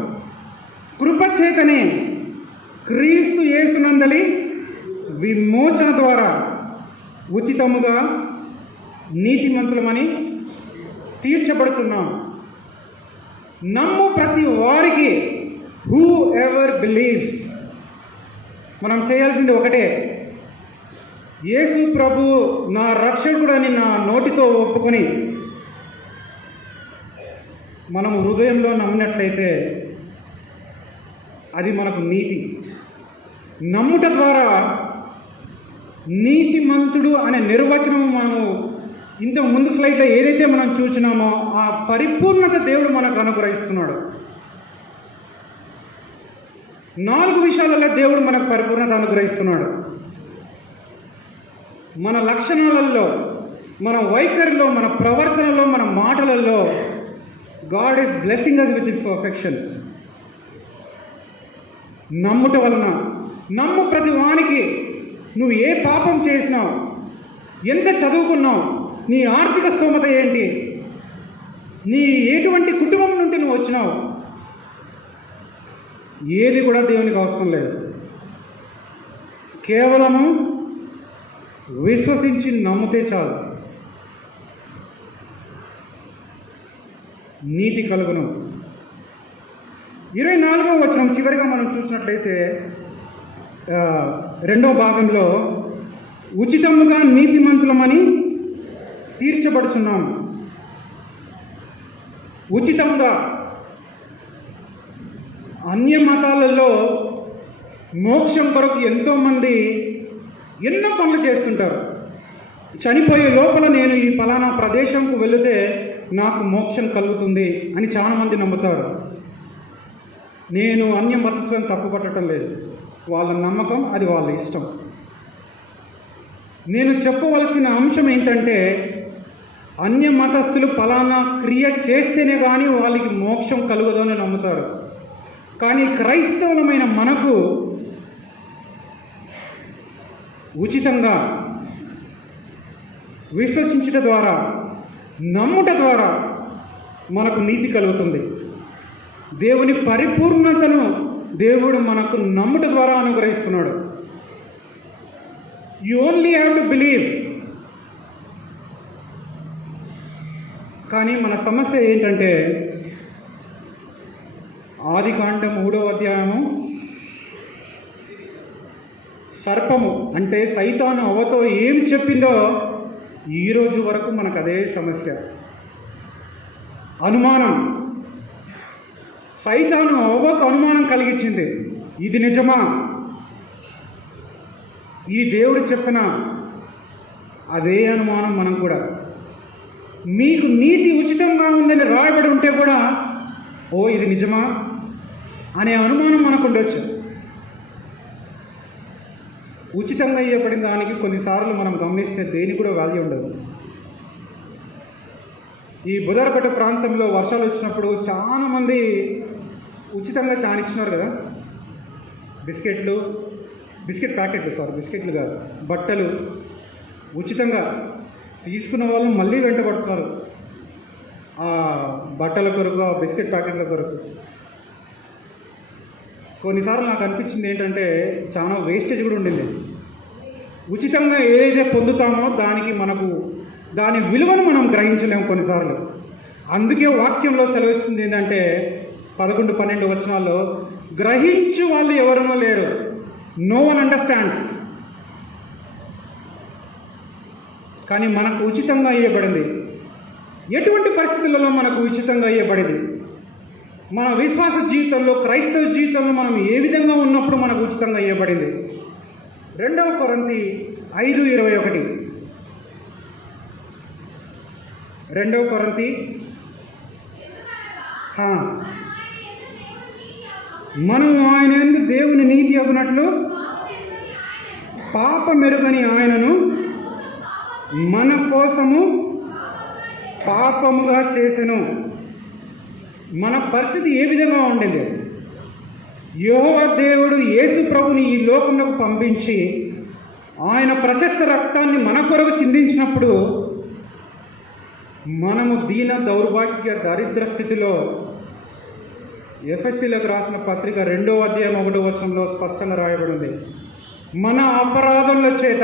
కృపచేతనే క్రీస్తు యేసునందలి విమోచన ద్వారా ఉచితముగా నీతిమంతులమని తీర్చబడుతున్నాం. నమ్ము ప్రతి వారికి, హూ ఎవర్ బిలీవ్స్, మనం చేయాల్సింది ఒకటే. యేసు ప్రభు నా రక్షకుడని నా నోటితో ఒప్పుకొని మనం హృదయంలో నమ్మినట్లయితే అది మనకు నీతి. నమ్ముట ద్వారా నీతిమంతుడు అనే నిర్వచనం మనము ఇంతకు ముందు స్లైడ్లో ఏదైతే మనం చూసినామో ఆ పరిపూర్ణత దేవుడు మనకు అనుగ్రహిస్తున్నాడు. 4 విషయాలలో దేవుడు మనకు పరిపూర్ణత అనుగ్రహిస్తున్నాడు. మన లక్షణాలలో, మన వైఖరిలో, మన ప్రవర్తనలో, మన మాటలలో God is blessing us with his perfection. నమ్ముట వలన, నమ్ము ప్రతి వానికి. నువ్వు ఏ పాపం చేసినావు, ఎంత చదువుకున్నావు, నీ ఆర్థిక స్తోమత ఏంటి, నీ ఎటువంటి కుటుంబం నుండి నువ్వు వచ్చినావు, ఏది కూడా దేవునికి అవసరం లేదు. కేవలము విశ్వసించి నమ్మితే చాలు, నీతి కలుగును. 24వ వచనం చివరిగా మనం చూసినట్లయితే 2వ భాగంలో ఉచితముగా నీతిమంతులమని తీర్చబడుచున్నాము. ఉచితంగా. అన్య మతాలలో మోక్షం కొరకు ఎంతోమంది ఎన్నో పనులు చేస్తుంటారు. చనిపోయే లోపల నేను ఈ ఫలానా ప్రదేశంకు వెళితే నాకు మోక్షం కలుగుతుంది అని చాలామంది నమ్ముతారు. నేను అన్య మతస్థులను తప్పుపట్టడం లేదు, వాళ్ళ నమ్మకం, అది వాళ్ళ ఇష్టం. నేను చెప్పవలసిన అంశం ఏంటంటే అన్య మతస్థులు ఫలానా క్రియ చేస్తేనే కానీ వాళ్ళకి మోక్షం కలుగదు అని నమ్ముతారు. కానీ క్రైస్తవులమైన మనకు ఉచితంగా విశ్వసించుట ద్వారా, నమ్ముట ద్వారా మనకు నీతి కలుగుతుంది. దేవుని పరిపూర్ణతను దేవుడు మనకు నమ్ముట ద్వారా అనుగ్రహిస్తున్నాడు. You only have to believe. కానీ మన సమస్య ఏంటంటే ఆదికాండం 3వ అధ్యాయము సర్పము అంటే సైతాను అవ్వతో ఏం చెప్పిందో ఈరోజు వరకు మనకు అదే సమస్య. అనుమానం. సైతాను అవ్వకు అనుమానం కలిగించింది, ఇది నిజమా, ఇది దేవుడు చెప్పిన. అదే అనుమానం మనం కూడా. మీకు నీతి ఉచితంగా ఉందని రాయబడి ఉంటే కూడా ఇది నిజమా అనే అనుమానం మనకు ఉండొచ్చు. ఉచితంగా ఇవ్వబడిన దానికి కొన్నిసార్లు మనం గమనిస్తే దేనికి కూడా వాల్యూ ఉండదు. ఈ బుదరపట్ట ప్రాంతంలో వర్షాలు వచ్చినప్పుడు చాలామంది ఉచితంగా చానిచ్చినారు కదా. బిస్కెట్ ప్యాకెట్లు కాదు, బట్టలు ఉచితంగా తీసుకున్న వాళ్ళు మళ్ళీ వెంటబడుతున్నారు ఆ బట్టల కొరకు, ఆ బిస్కెట్ ప్యాకెట్ల కొరకు. కొన్నిసార్లు నాకు అనిపించింది ఏంటంటే చాలా వేస్టేజ్ కూడా ఉండింది. ఉచితంగా ఏదైతే పొందుతామో దాని విలువను మనం గ్రహించలేము కొన్నిసార్లు. అందుకే వాక్యంలో సెలవిస్తుంది ఏంటంటే 11-12 వచనాల్లో, గ్రహించు వాళ్ళు ఎవరునూ లేరు. No one understands. కానీ మనకు ఉచితంగా ఇవ్వబడింది. ఎటువంటి పరిస్థితులలో మనకు ఉచితంగా ఇవ్వబడింది? మన విశ్వాస జీవితంలో, క్రైస్తవ జీవితంలో మనం ఏ విధంగా ఉన్నప్పుడు మనకు ఉచితంగా ఇవ్వబడింది? 2 కొరింథీ 5:21. 2 కొరింథీ మనం ఆయన యందు దేవుని నీతి అగునట్లు పాపమెరుగని ఆయనను మన కోసము పాపముగా చేసెను. మన పరిస్థితి ఏ విధంగా ఉండేది? యెహోవా దేవుడు యేసు ప్రభుని ఈ లోకంలోకి పంపించి ఆయన ప్రశస్త రక్తాన్ని మన కొరకు చిందించినప్పుడు మనము దీన దౌర్భాగ్య దరిద్ర స్థితిలో, ఎఫెసీయులకు రాసిన పత్రిక 2వ అధ్యాయం 1వ వచనంలో స్పష్టంగా రాయబడింది, మన అపరాధముల చేత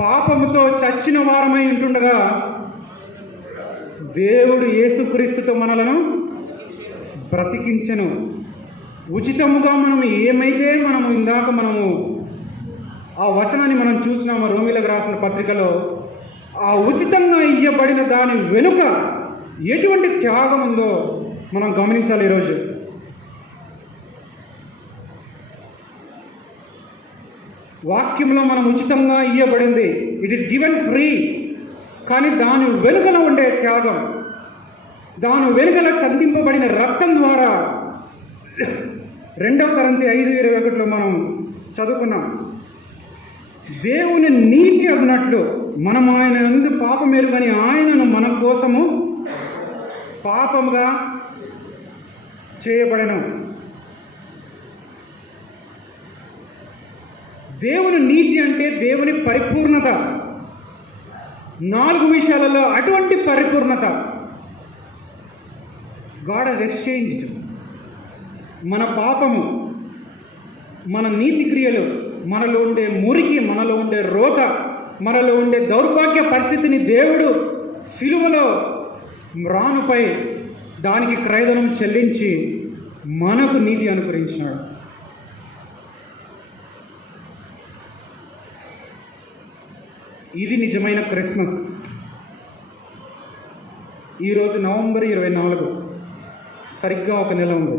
పాపముతో చచ్చిన వారమై ఉంటుండగా దేవుడు యేసుక్రీస్తుతో మనలను బ్రతికించెను. ఉచితముగా మనము ఆ వచనాన్ని మనం చూసినాము రోమీలకు రాసిన పత్రికలో. ఆ ఉచితంగా ఇవ్వబడిన దాని వెనుక ఎటువంటి త్యాగం ఉందో మనం గమనించాలి. ఈరోజు వాక్యంలో మనం ఉచితంగా ఇవ్వబడింది, ఇట్ ఈస్ గివెన్ ఫ్రీ. కానీ దాని వెనుకన ఉండే త్యాగం, దాని వెనుకల చందింపబడిన రక్తం ద్వారా 2 కొరింథీ 5:21 మనం చదువుకున్నాం. దేవుని నీతి అన్నట్లు మనం ఆయన యందు పాపమెరుగని ఆయనను మన కోసము పాపముగా చేయబడెను. దేవుని నీతి అంటే దేవుని పరిపూర్ణత. 4 విషయాలలో అటువంటి పరిపూర్ణత. గాడ్ హస్ ఎక్స్చేంజ్డ్ మన పాపము, మన నీతి క్రియలు, మనలో ఉండే మురికి, మనలో ఉండే రోత, మనలో ఉండే దౌర్భాగ్య పరిస్థితిని దేవుడు సిలువలో మ్రానుపై దానికి క్రయధనం చెల్లించి మనకు నీతి అనుగ్రహించినాడు. ఇది నిజమైన క్రిస్మస్. ఈరోజు నవంబర్ 24, సరిగ్గా ఒక నెల ఉంది.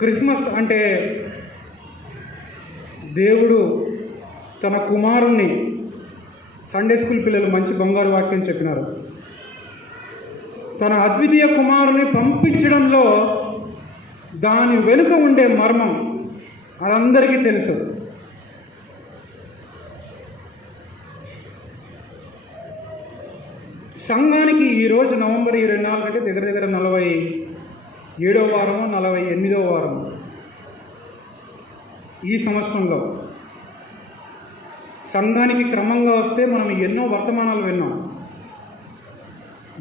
క్రిస్మస్ అంటే దేవుడు తన కుమారుణ్ణి, సండే స్కూల్ పిల్లలు మంచి బంగారు వాక్యం చెప్పినారు, తన అద్వితీయ కుమారుని పంపించడంలో దాని వెనుక ఉండే మర్మం అదందరికీ తెలుసు. సంఘానికి ఈరోజు నవంబర్ 24 అంటే దగ్గర 47వ వారము, 48వ వారము ఈ సంవత్సరంలో. సంఘానికి క్రమంగా వస్తే మనం ఎన్నో వర్తమానాలు విన్నాం.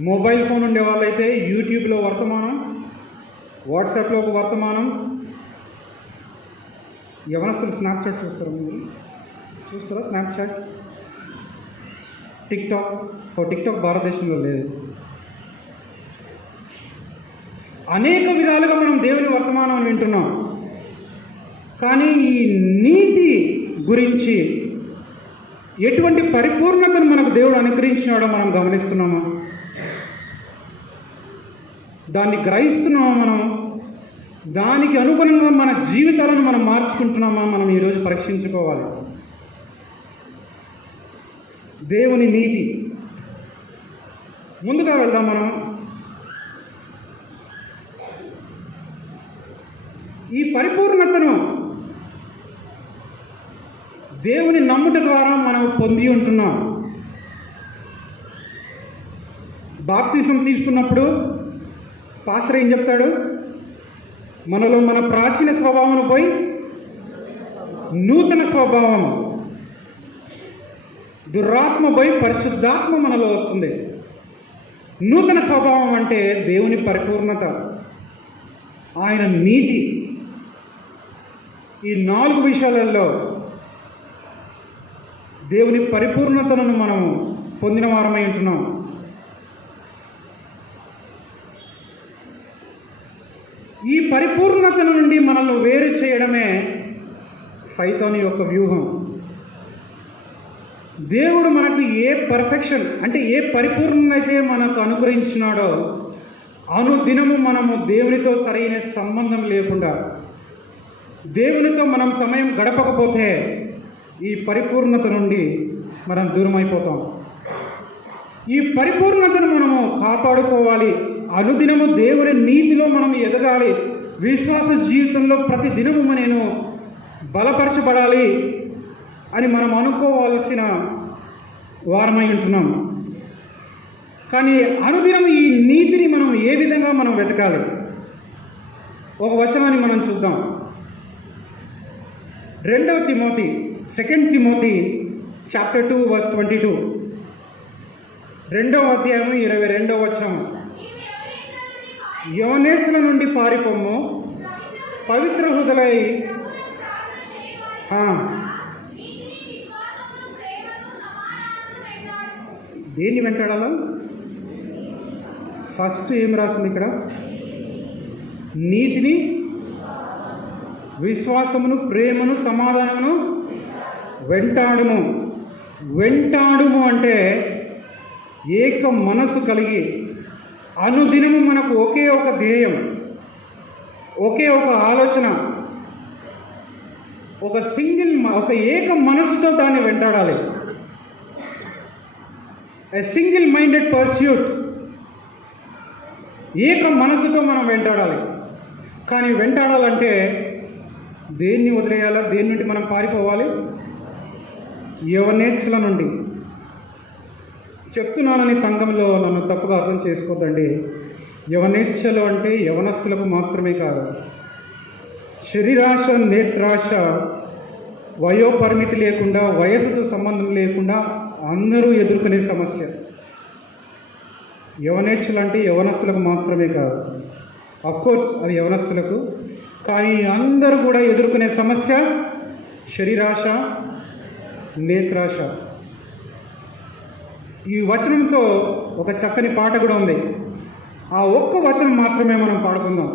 మొబైల్ ఫోన్ ఉండే వాళ్ళైతే యూట్యూబ్లో వర్తమానం, వాట్సాప్లో ఒక వర్తమానం. యవనస్తులు స్నాప్చాట్ చూస్తారా? మీరు చూస్తారా స్నాప్చాట్? టిక్టాక్ భారతదేశంలో లేదు. అనేక విధాలుగా మనం దేవుని వర్తమానం వింటున్నాం. కానీ ఈ నీతి గురించి ఎటువంటి పరిపూర్ణతను మనకు దేవుడు అనుగ్రహించినాడో మనం గమనిస్తున్నామా? దాన్ని గ్రహిస్తున్నామా? మనం దానికి అనుగుణంగా మన జీవితాలను మనం మార్చుకుంటున్నామా? మనం ఈరోజు పరీక్షించుకోవాలి. దేవుని నీతి. ముందుగా వెళ్దాం. మనం ఈ పరిపూర్ణతను దేవుని నమ్ముట ద్వారా మనం పొంది ఉంటున్నాం. బాప్తిసం తీసుకున్నప్పుడు పాస్టర్ ఏం చెప్తాడు? మనలో మన ప్రాచీన స్వభావం పోయి నూతన స్వభావం, దురాత్మ పోయి పరిశుద్ధాత్మ మనలో వస్తుంది. నూతన స్వభావం అంటే దేవుని పరిపూర్ణత, ఆయన నీతి. ఈ 4 విషయాలలో దేవుని పరిపూర్ణతను మనం పొందిన వారమై ఉంటున్నాం. ఈ పరిపూర్ణత నుండి మనల్ని వేరు చేయడమే సైతాను యొక్క వ్యూహం. దేవుడు మనకు ఏ పర్ఫెక్షన్ అంటే ఏ పరిపూర్ణత అయితే మనకు అనుగ్రహించినాడో అనుదినము మనము దేవునితో సరైన సంబంధం లేకుండా, దేవునితో మనం సమయం గడపకపోతే ఈ పరిపూర్ణత నుండి మనం దూరం అయిపోతాం. ఈ పరిపూర్ణతను మనము కాపాడుకోవాలి. అనుదినము దేవుని నీతిలో మనం ఎదగాలి. విశ్వాస జీవితంలో ప్రతి దినము నేను బలపరచబడాలి అని మనం అనుకోవాల్సిన వారమై ఉంటున్నాం. కానీ అనుదినం ఈ నీతిని మనం ఏ విధంగా మనం వెతకాలి? ఒక వచనాన్ని మనం చూద్దాం. 2 తిమోతి 2 తిమోతి చాప్టర్ 2 వర్స్ 22. 2వ అధ్యాయము 22వ వచనం. యవనేసుల నుండి పారిపోము, పవిత్ర హృదయులై. దేన్ని వెంటాడాలా? ఫస్ట్ ఏం రాసింది ఇక్కడ? నీతిని, విశ్వాసమును, ప్రేమను, సమాధానమును వెంటాడుము. వెంటాడుము అంటే ఏక మనసు కలిగి అనుదినము మనకు ఒకే ఒక ధ్యేయం, ఒకే ఒక ఆలోచన, ఒక ఏక మనసుతో దాన్ని వెంటాడాలి. A single minded pursuit. ఏక మనసుతో మనం వెంటాడాలి. కానీ వెంటాడాలంటే దేన్ని వదిలేయాలా? దేని నుండి మనం పారిపోవాలి? యవనేచ్ఛల నుండి. చెప్తున్నానని సంఘంలో నన్ను తప్పుగా అర్థం చేసుకోవద్దండి. యవనేచ్ఛలు అంటే యవనస్తులకు మాత్రమే కాదు. శరీరాశ, నేత్రాశ, వయోపరిమితి లేకుండా, వయసుతో సంబంధం లేకుండా అందరూ ఎదుర్కొనే సమస్య. యవనేచ్ఛలు అంటే యవనస్తులకు మాత్రమే కాదు. అఫ్కోర్స్ అది యవనస్తులకు, కానీ అందరూ కూడా ఎదుర్కొనే సమస్య శరీరాశ, నేత్రాశ. ఈ వచనంతో ఒక చక్కని పాట కూడా ఉంది. ఆ ఒక్క వచనం మాత్రమే మనం పాడుకుందాం.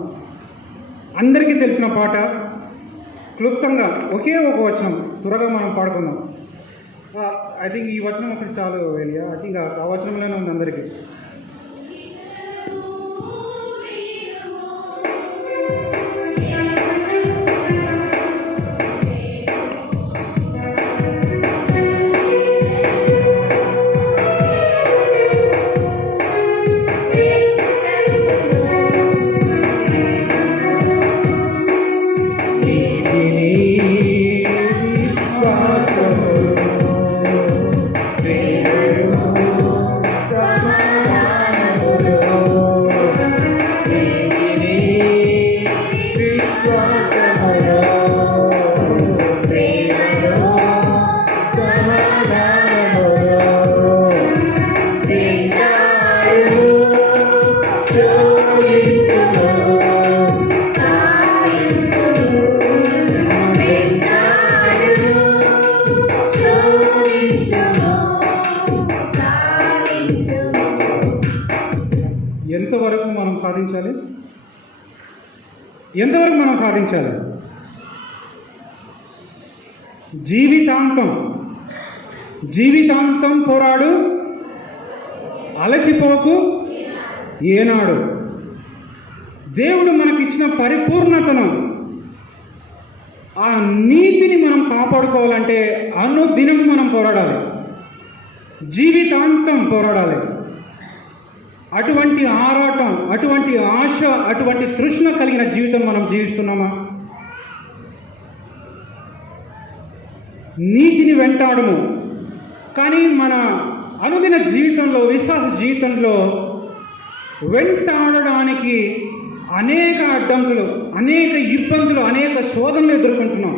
అందరికీ తెలిసిన పాట, క్లుప్తంగా ఒకే ఒక వచనం త్వరగా మనం పాడుకుందాం. ఐ థింక్ ఈ వచనం ఒకటి చాలు వెళ్ళి. ఐ థింక్ ఆ వచనంలోనే ఉంది అందరికీ. Samaran ఎంతవరకు మనం సాధించాలి? ఎంతవరకు మనం సాధించాలి? జీవితాంతం జీవితాంతం పోరాడు, అలసిపోకు ఏనాడు. దేవుడు మనకిచ్చిన పరిపూర్ణతను, ఆ నీతిని మనం కాపాడుకోవాలంటే అనుదినం మనం పోరాడాలి, జీవితాంతం పోరాడాలి. అటువంటి ఆరాటం, అటువంటి ఆశ, అటువంటి తృష్ణ కలిగిన జీవితం మనం జీవిస్తున్నామా? నీతిని వెంటాడము, కానీ మన అనుదిన జీవితంలో, విశ్వాస జీవితంలో వెంటాడడానికి అనేక అడ్డంకులు, అనేక ఇబ్బందులు, అనేక శోధనలు ఎదుర్కొంటున్నాం.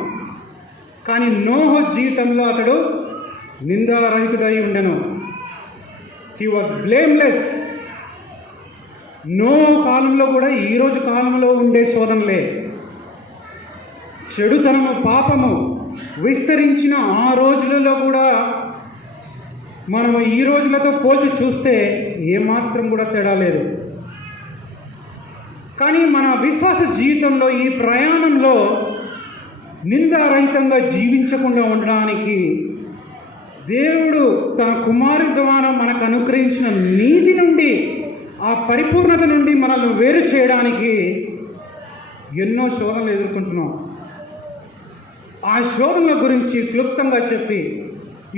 కానీ నోహు జీవితంలో అతడు నిందారహితుడై ఉండెను. He was blameless. నోహు కాలంలో కూడా ఈరోజు కాలంలో ఉండే శోధనలే. చెడుతనము, పాపము విస్తరించిన ఆ రోజులలో కూడా మనము ఈ రోజులతో పోల్చి చూస్తే ఏమాత్రం కూడా తేడా లేదు. కానీ మన విశ్వాస జీవితంలో, ఈ ప్రయాణంలో నిందారహితంగా జీవించకుండా ఉండడానికి దేవుడు తన కుమారుడి ద్వారా మనకు అనుగ్రహించిన నీతి నుండి, ఆ పరిపూర్ణత నుండి మనల్ని వేరు చేయడానికి ఎన్నో శోధనలు ఎదుర్కొంటున్నాం. ఆ శోధనల గురించి క్లుప్తంగా చెప్పి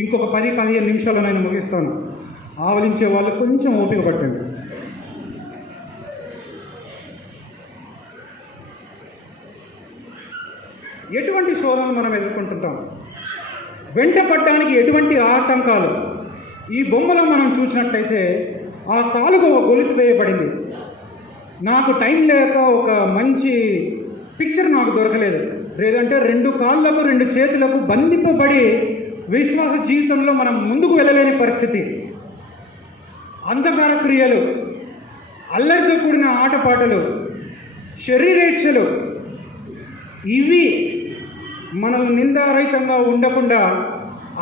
ఇంకొక 10-15 నిమిషాలు నేను ముగిస్తాను. ఆవలించే వాళ్ళు కొంచెం ఓపిక పట్టండి. ఎటువంటి శోధనలు మనం ఎదుర్కొంటుంటాం? వెంట పడడానికి ఎటువంటి ఆటంకాలు? ఈ బొమ్మలో మనం చూసినట్లయితే ఆ కాలుకు ఒక గొలుసు వేయబడింది. నాకు టైం లేక ఒక మంచి పిక్చర్ నాకు దొరకలేదు. లేదంటే 2 కాళ్ళకు 2 చేతులకు బంధింపబడి విశ్వాస జీవితంలో మనం ముందుకు వెళ్ళలేని పరిస్థితి. అంధకార క్రియలు, అల్లరితో కూడిన ఆటపాటలు, శరీరేచ్ఛలు, ఇవి మనల్ని నిందారహితంగా ఉండకుండా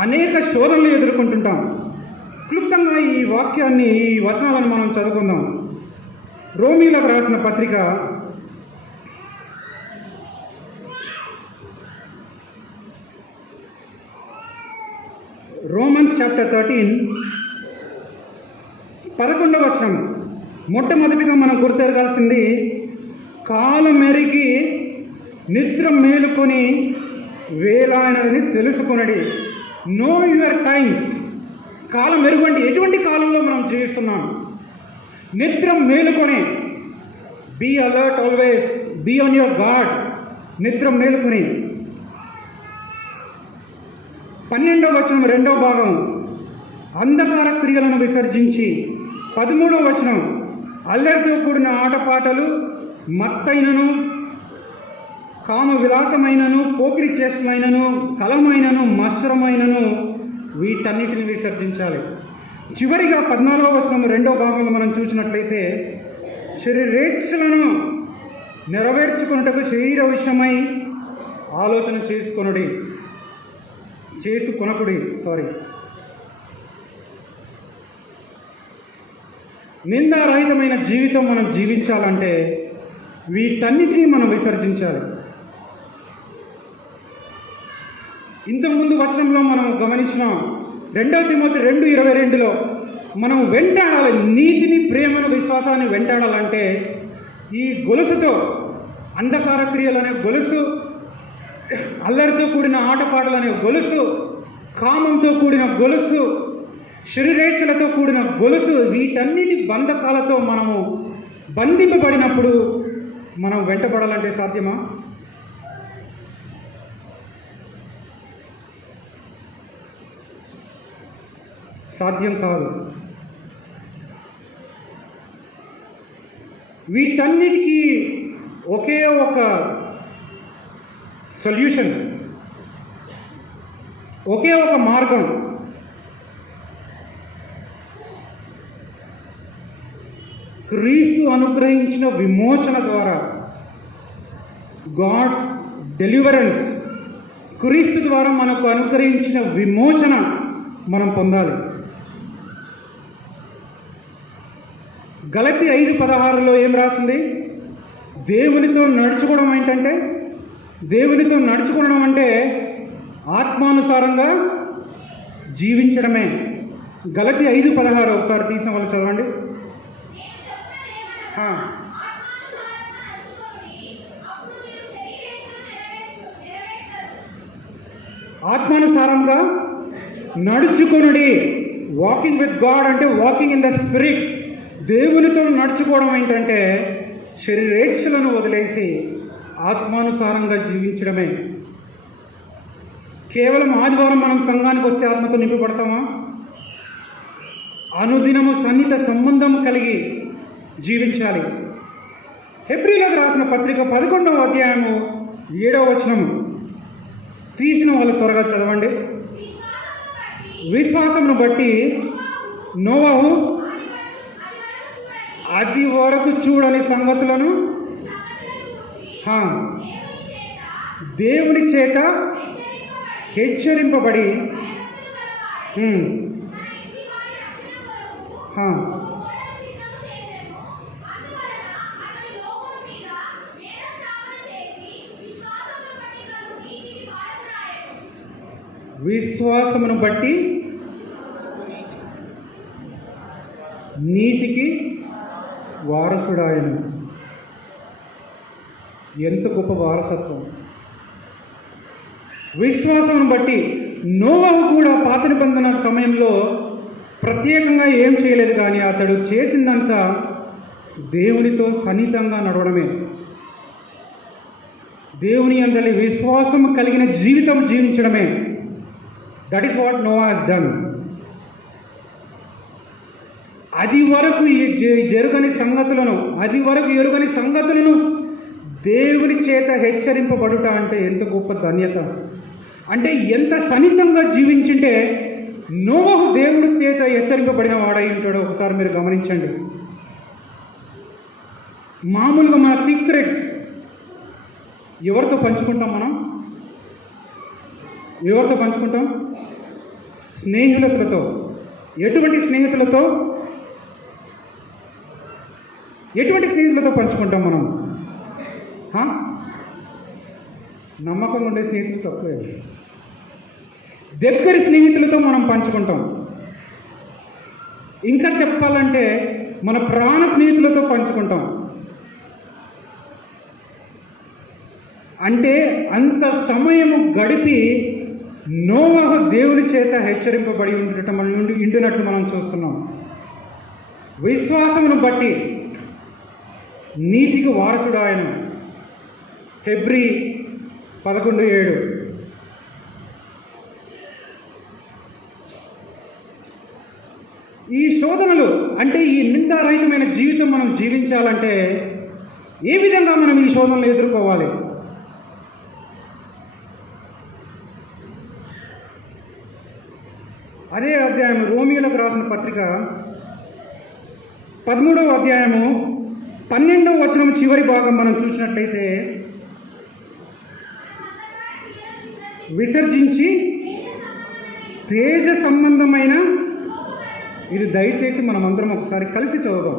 అనేక శోధనలు ఎదుర్కొంటుంటాం. క్లుప్తంగా ఈ వాక్యాన్ని, ఈ వచనాలను మనం చదువుకుందాం. రోమీలకు రాసిన పత్రిక రోమన్స్ చాప్టర్ 13 11వ వచనం. మొట్టమొదటిగా మనం గుర్తెరగాల్సింది, కాలమెరిగి నిద్ర మేలుకొని వేలాయనని తెలుసుకొనడి. Know your times. కాలం మెరుగండి. ఎటువంటి కాలంలో మనం జీవిస్తున్నాం? నిద్ర మేలుకొని, be alert always, be on your guard. నిద్ర మేలుకొని. 12వ వచనం 2వ భాగం, అంధకార క్రియలను విసర్జించి. 13వ వచనం, అల్లరితో కూడిన ఆటపాటలు, మత్తైనను, కామ విలాసమైనను, పోకిరి చేష్టలైనను, కలమైనను, మత్సరమైనను, వీటన్నిటిని విసర్జించాలి. చివరిగా 14వ వచనం 2వ భాగంలో మనం చూసినట్లయితే, శరీరేచ్ఛలను నెరవేర్చుకున్నటకు శరీర విషయమై ఆలోచన చేసుకొనుడి. నిందారహితమైన జీవితం మనం జీవించాలంటే వీటన్నిటినీ మనం విసర్జించాలి. ఇంతకుముందు వచనంలో మనం గమనించిన 2 తిమోతి 2:22లో మనం వెంటాడాలి. నీతిని, ప్రేమను, విశ్వాసాన్ని వెంటాడాలంటే ఈ గొలుసుతో, అంధకార క్రియలనే గొలుసు, అల్లరితో కూడిన ఆటపాటలనే గొలుసు, కామంతో కూడిన గొలుసు, శరీరేచ్ఛలతో కూడిన గొలుసు, వీటన్నిటి బంధకాలతో మనము బంధింపబడినప్పుడు మనం వెంటబడాలంటే సాధ్యమా? సాధ్యం కాదు. వీటన్నిటికీ ఒకే ఒక సొల్యూషన్, ఒకే ఒక మార్గం. క్రీస్తు అనుగ్రహించిన విమోచన ద్వారా, గాడ్స్ డెలివరెన్స్, క్రీస్తు ద్వారా మనకు అనుగ్రహించిన విమోచన మనం పొందాలి. గలతీ 5:16 ఏం రాసింది? దేవునితో నడుచుకోవడం ఏంటంటే, దేవునితో నడుచుకోవడం అంటే ఆత్మానుసారంగా జీవించడమే. గలతీ 5:16 ఒకసారి తీసిన వాళ్ళు చదవండి. ఆత్మానుసారంగా నడుచుకొనుడి. వాకింగ్ విత్ గాడ్ అంటే వాకింగ్ ఇన్ ద స్పిరిట్. దేవునితో నడుచుకోవడం ఏంటంటే శరీరేచ్ఛలను వదిలేసి ఆత్మానుసారంగా జీవించడమే. కేవలం ఆదివారం మనం సంఘానికి వస్తే ఆత్మతో నింపబడతామా? అనుదినము సన్నిహిత సంబంధం కలిగి జీవించాలి. హెబ్రీలకు రాసిన పత్రిక 11వ అధ్యాయము 7వ వచనము తీసిన వాళ్ళు త్వరగా చదవండి. విశ్వాసమును బట్టి నోవహు అది వరకు చూడని సంగతులను దేవుని చేత హెచ్చరింపబడి విశ్వాసమును బట్టి నీతికి వారసుడాయను. ఎంత గొప్ప వారసత్వం! విశ్వాసమును బట్టి నోవహు కూడా పాత నిబంధన సమయంలో ప్రత్యేకంగా ఏం చేయలేదు, కానీ అతడు చేసిందంతా దేవునితో సన్నిహితంగా నడవడమే. దేవుని యందలి విశ్వాసం కలిగిన జీవితం జీవించడమే. That is what Noah has done. అది వరకు ఎరుగని సంగతులను దేవుని చేత హెచ్చరింపబడుట అంటే ఎంత గొప్ప ధన్యత! అంటే ఎంత సన్నిహితంగా జీవించుంటే నోవహు దేవుడి చేత హెచ్చరింపబడిన వాడై ఉంటాడో ఒకసారి మీరు గమనించండి. మామూలుగా మన సీక్రెట్స్ ఎవరితో పంచుకుంటాం? ఎవరితో పంచుకుంటాం? స్నేహితులతో. ఎటువంటి స్నేహితులతో పంచుకుంటాం మనం? నమ్మకంగా ఉండే స్నేహితులు తక్కువే. దగ్గరి స్నేహితులతో మనం పంచుకుంటాం. ఇంకా చెప్పాలంటే మన ప్రాణ స్నేహితులతో పంచుకుంటాం. అంటే అంత సమయము గడిపి నోవహు దేవుని చేత హెచ్చరింపబడి ఉంటున్నట్లు మనం చూస్తున్నాం. విశ్వాసమును బట్టి నీతికి వారసుడు ఆయన. హెబ్రీ 11:7. ఈ శోధనలు అంటే ఈ నిందారహితమైన జీవితం మనం జీవించాలంటే ఏ విధంగా మనం ఈ శోధనలు ఎదుర్కోవాలి? అదే అధ్యాయం రోమియోలకు రాసిన పత్రిక 13వ అధ్యాయము 12వ వచనం చివరి భాగం మనం చూసినట్లయితే, విసర్జించి తేజ సంబంధమైన, ఇది దయచేసి మనం అందరం ఒకసారి కలిసి చదువుదాం.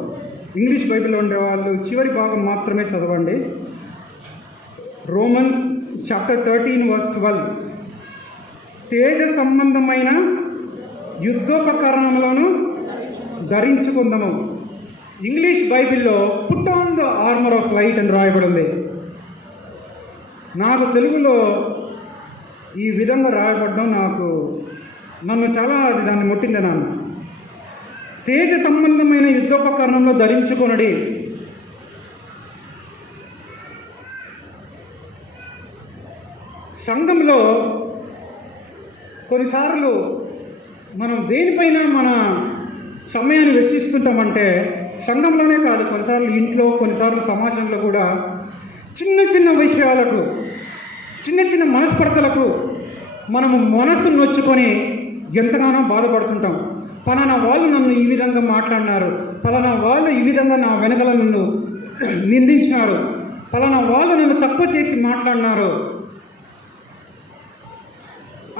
ఇంగ్లీష్ బైబిల్లో ఉండే వాళ్ళు చివరి భాగం మాత్రమే చదవండి. Romans chapter 13:12. తేజ సంబంధమైన యుద్ధోపకరణములను ధరించుకుందాము. ఇంగ్లీష్ బైబిల్లో put on the armour of light అని రాయబడింది. నాకు తెలుగులో ఈ విధంగా రాయబడడం నన్ను చాలా దాన్ని ముట్టింది. తేజ సంబంధమైన యుద్ధోపకరణంలో ధరించుకొనుడి. సంఘంలో కొన్నిసార్లు మనం దేనిపైన మన సమయాన్ని వెచ్చిస్తుంటామంటే, సంఘంలోనే కాదు, కొన్నిసార్లు ఇంట్లో, కొన్నిసార్లు సమాజంలో కూడా చిన్న చిన్న విషయాలకు, చిన్న చిన్న మనస్పర్ధలకు మనము మనసు నొచ్చుకొని ఎంతగానో బాధపడుతుంటాం. పలానా వాళ్ళు నన్ను ఈ విధంగా మాట్లాడినారు, పలానా వాళ్ళు ఈ విధంగా నా వెనకల నన్ను నిందించినారు, పలానా వాళ్ళు నన్ను తక్కువ చేసి మాట్లాడినారు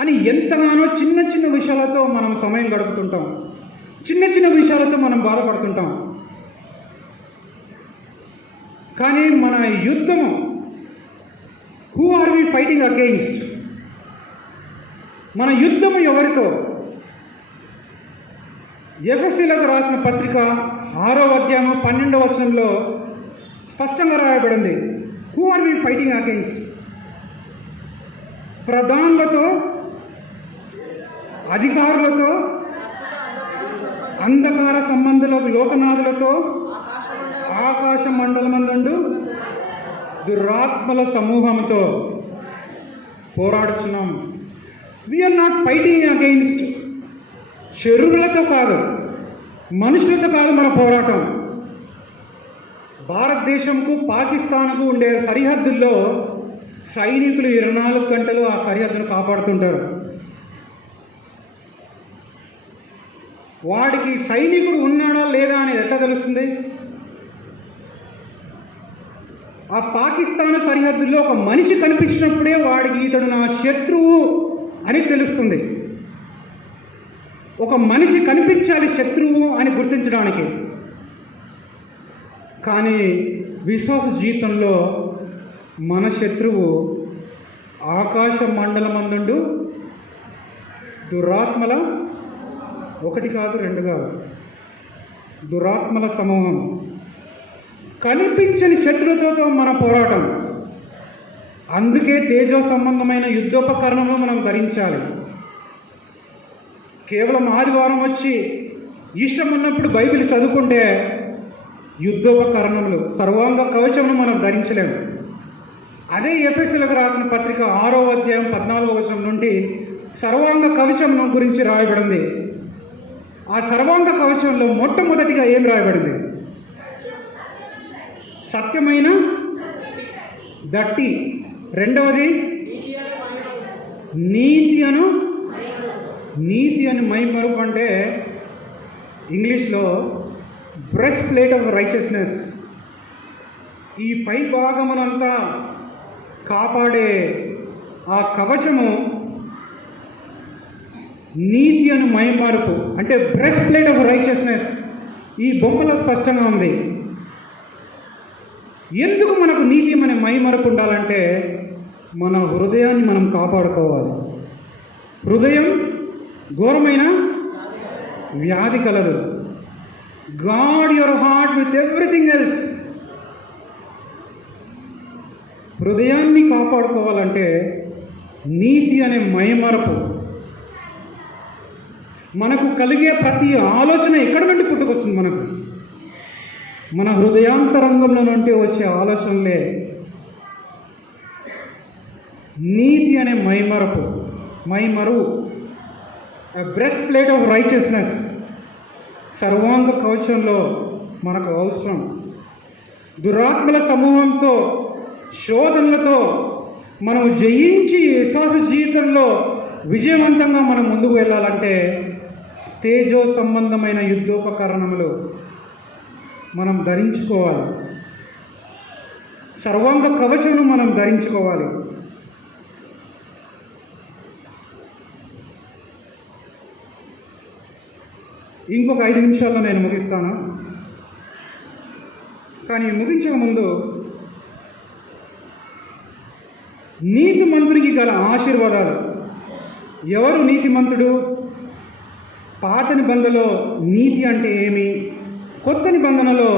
అని ఎంతగానో చిన్న చిన్న విషయాలతో మనం సమయం గడుపుతుంటాం. చిన్న చిన్న విషయాలతో మనం బాధపడుతుంటాం. కానీ మన యుద్ధము who are we fighting against? మన యుద్ధము ఎవరితో? ఎఫెసీయులకు రాసిన పత్రిక 6వ అధ్యాయం 12వ వచనంలో స్పష్టంగా రాయబడింది. Who are we fighting against? ప్రధానులతో, అధికారులతో, అంధకార సంబంధులకు, లోకనాథులతో, ఆకాశ మండలమందు దురాత్మల సమూహంతో పోరాడుతున్నాం. వీఆర్ నాట్ ఫైటింగ్ అగెయిన్స్ట్ శరీరులతో కాదు, మనుషులతో కాదు మన పోరాటం. భారతదేశంకు పాకిస్తాన్కు ఉండే సరిహద్దుల్లో సైనికులు 24 గంటలు ఆ సరిహద్దును కాపాడుతుంటారు. వాడికి సైనికుడు ఉన్నాడా లేదా అనేది ఎట్లా తెలుస్తుంది? ఆ పాకిస్తాన్ సరిహద్దుల్లో ఒక మనిషి కనిపించినప్పుడే వాడికి ఇతడు నా శత్రువు అని తెలుస్తుంది. ఒక మనిషి కనిపించాలి శత్రువు అని గుర్తించడానికి. కానీ విశ్వాస జీవితంలో మన శత్రువు ఆకాశ మండలమందు దురాత్మల, 1 కాదు 2 కాదు, దురాత్మల సమూహం. కనిపించని శత్రువుతో మన పోరాటం. అందుకే తేజో సంబంధమైన యుద్ధోపకరణము మనం ధరించాలి. కేవలం ఆదివారం వచ్చి ఇష్టం ఉన్నప్పుడు బైబిల్ చదువుకుంటే యుద్ధోపకరణములు, సర్వాంగ కవచమును మనం ధరించలేము. అదే ఎఫెసీయులకు రాసిన పత్రిక 6వ అధ్యాయం 14వ వచనం నుండి సర్వాంగ కవచం గురించి రాయబడింది. ఆ సర్వాంగ కవచంలో మొట్టమొదటిగా ఏం రాయబడింది? సత్యమైన దట్టి, రెండవది నీతి అని మైమరుపు, అంటే ఇంగ్లీష్లో బ్రెస్ట్ ప్లేట్ ఆఫ్ రైచియస్నెస్. ఈ పై భాగమునంతా కాపాడే ఆ కవచము నీతి అని మైమరుపు, అంటే బ్రెస్ట్ ప్లేట్ ఆఫ్ రైచియస్నెస్. ఈ బొమ్మలో స్పష్టంగా ఉంది. ఎందుకు మనకు నీతి మన మైమరుపు ఉండాలంటే మన హృదయాన్ని మనం కాపాడుకోవాలి. హృదయం ఘోరమైన వ్యాధి కలదు. God your heart with everything else. హృదయాన్ని కాపాడుకోవాలంటే నీతి అనే మైమరపు. మనకు కలిగే ప్రతి ఆలోచన ఎక్కడి నుండి పుట్టుకొస్తుంది? మన హృదయాంతరంగంలో నుండి వచ్చే ఆలోచనలే నీతి అనే మైమరువు. బ్రెస్ట్ ప్లేట్ ఆఫ్ రైచియస్నెస్ సర్వాంగ కవచంలో మనకు అవసరం. దురాత్మల సమూహంతో, శోధనలతో మనం జయించి విశ్వాస జీవితంలో విజయవంతంగా మనం ముందుకు వెళ్ళాలంటే తేజో సంబంధమైన యుద్ధోపకరణములు మనం ధరించుకోవాలి. సర్వాంగ కవచమును మనం ధరించుకోవాలి. ఇంకొక 5 నిమిషాల్లో నేను ముగిస్తాను. కానీ ముగించక ముందు నీతిమంతునికి గల ఆశీర్వాదాలు. ఎవరు నీతిమంతుడు? పాత నిబంధనలో నీతి అంటే ఏమి, కొత్త నిబంధనలో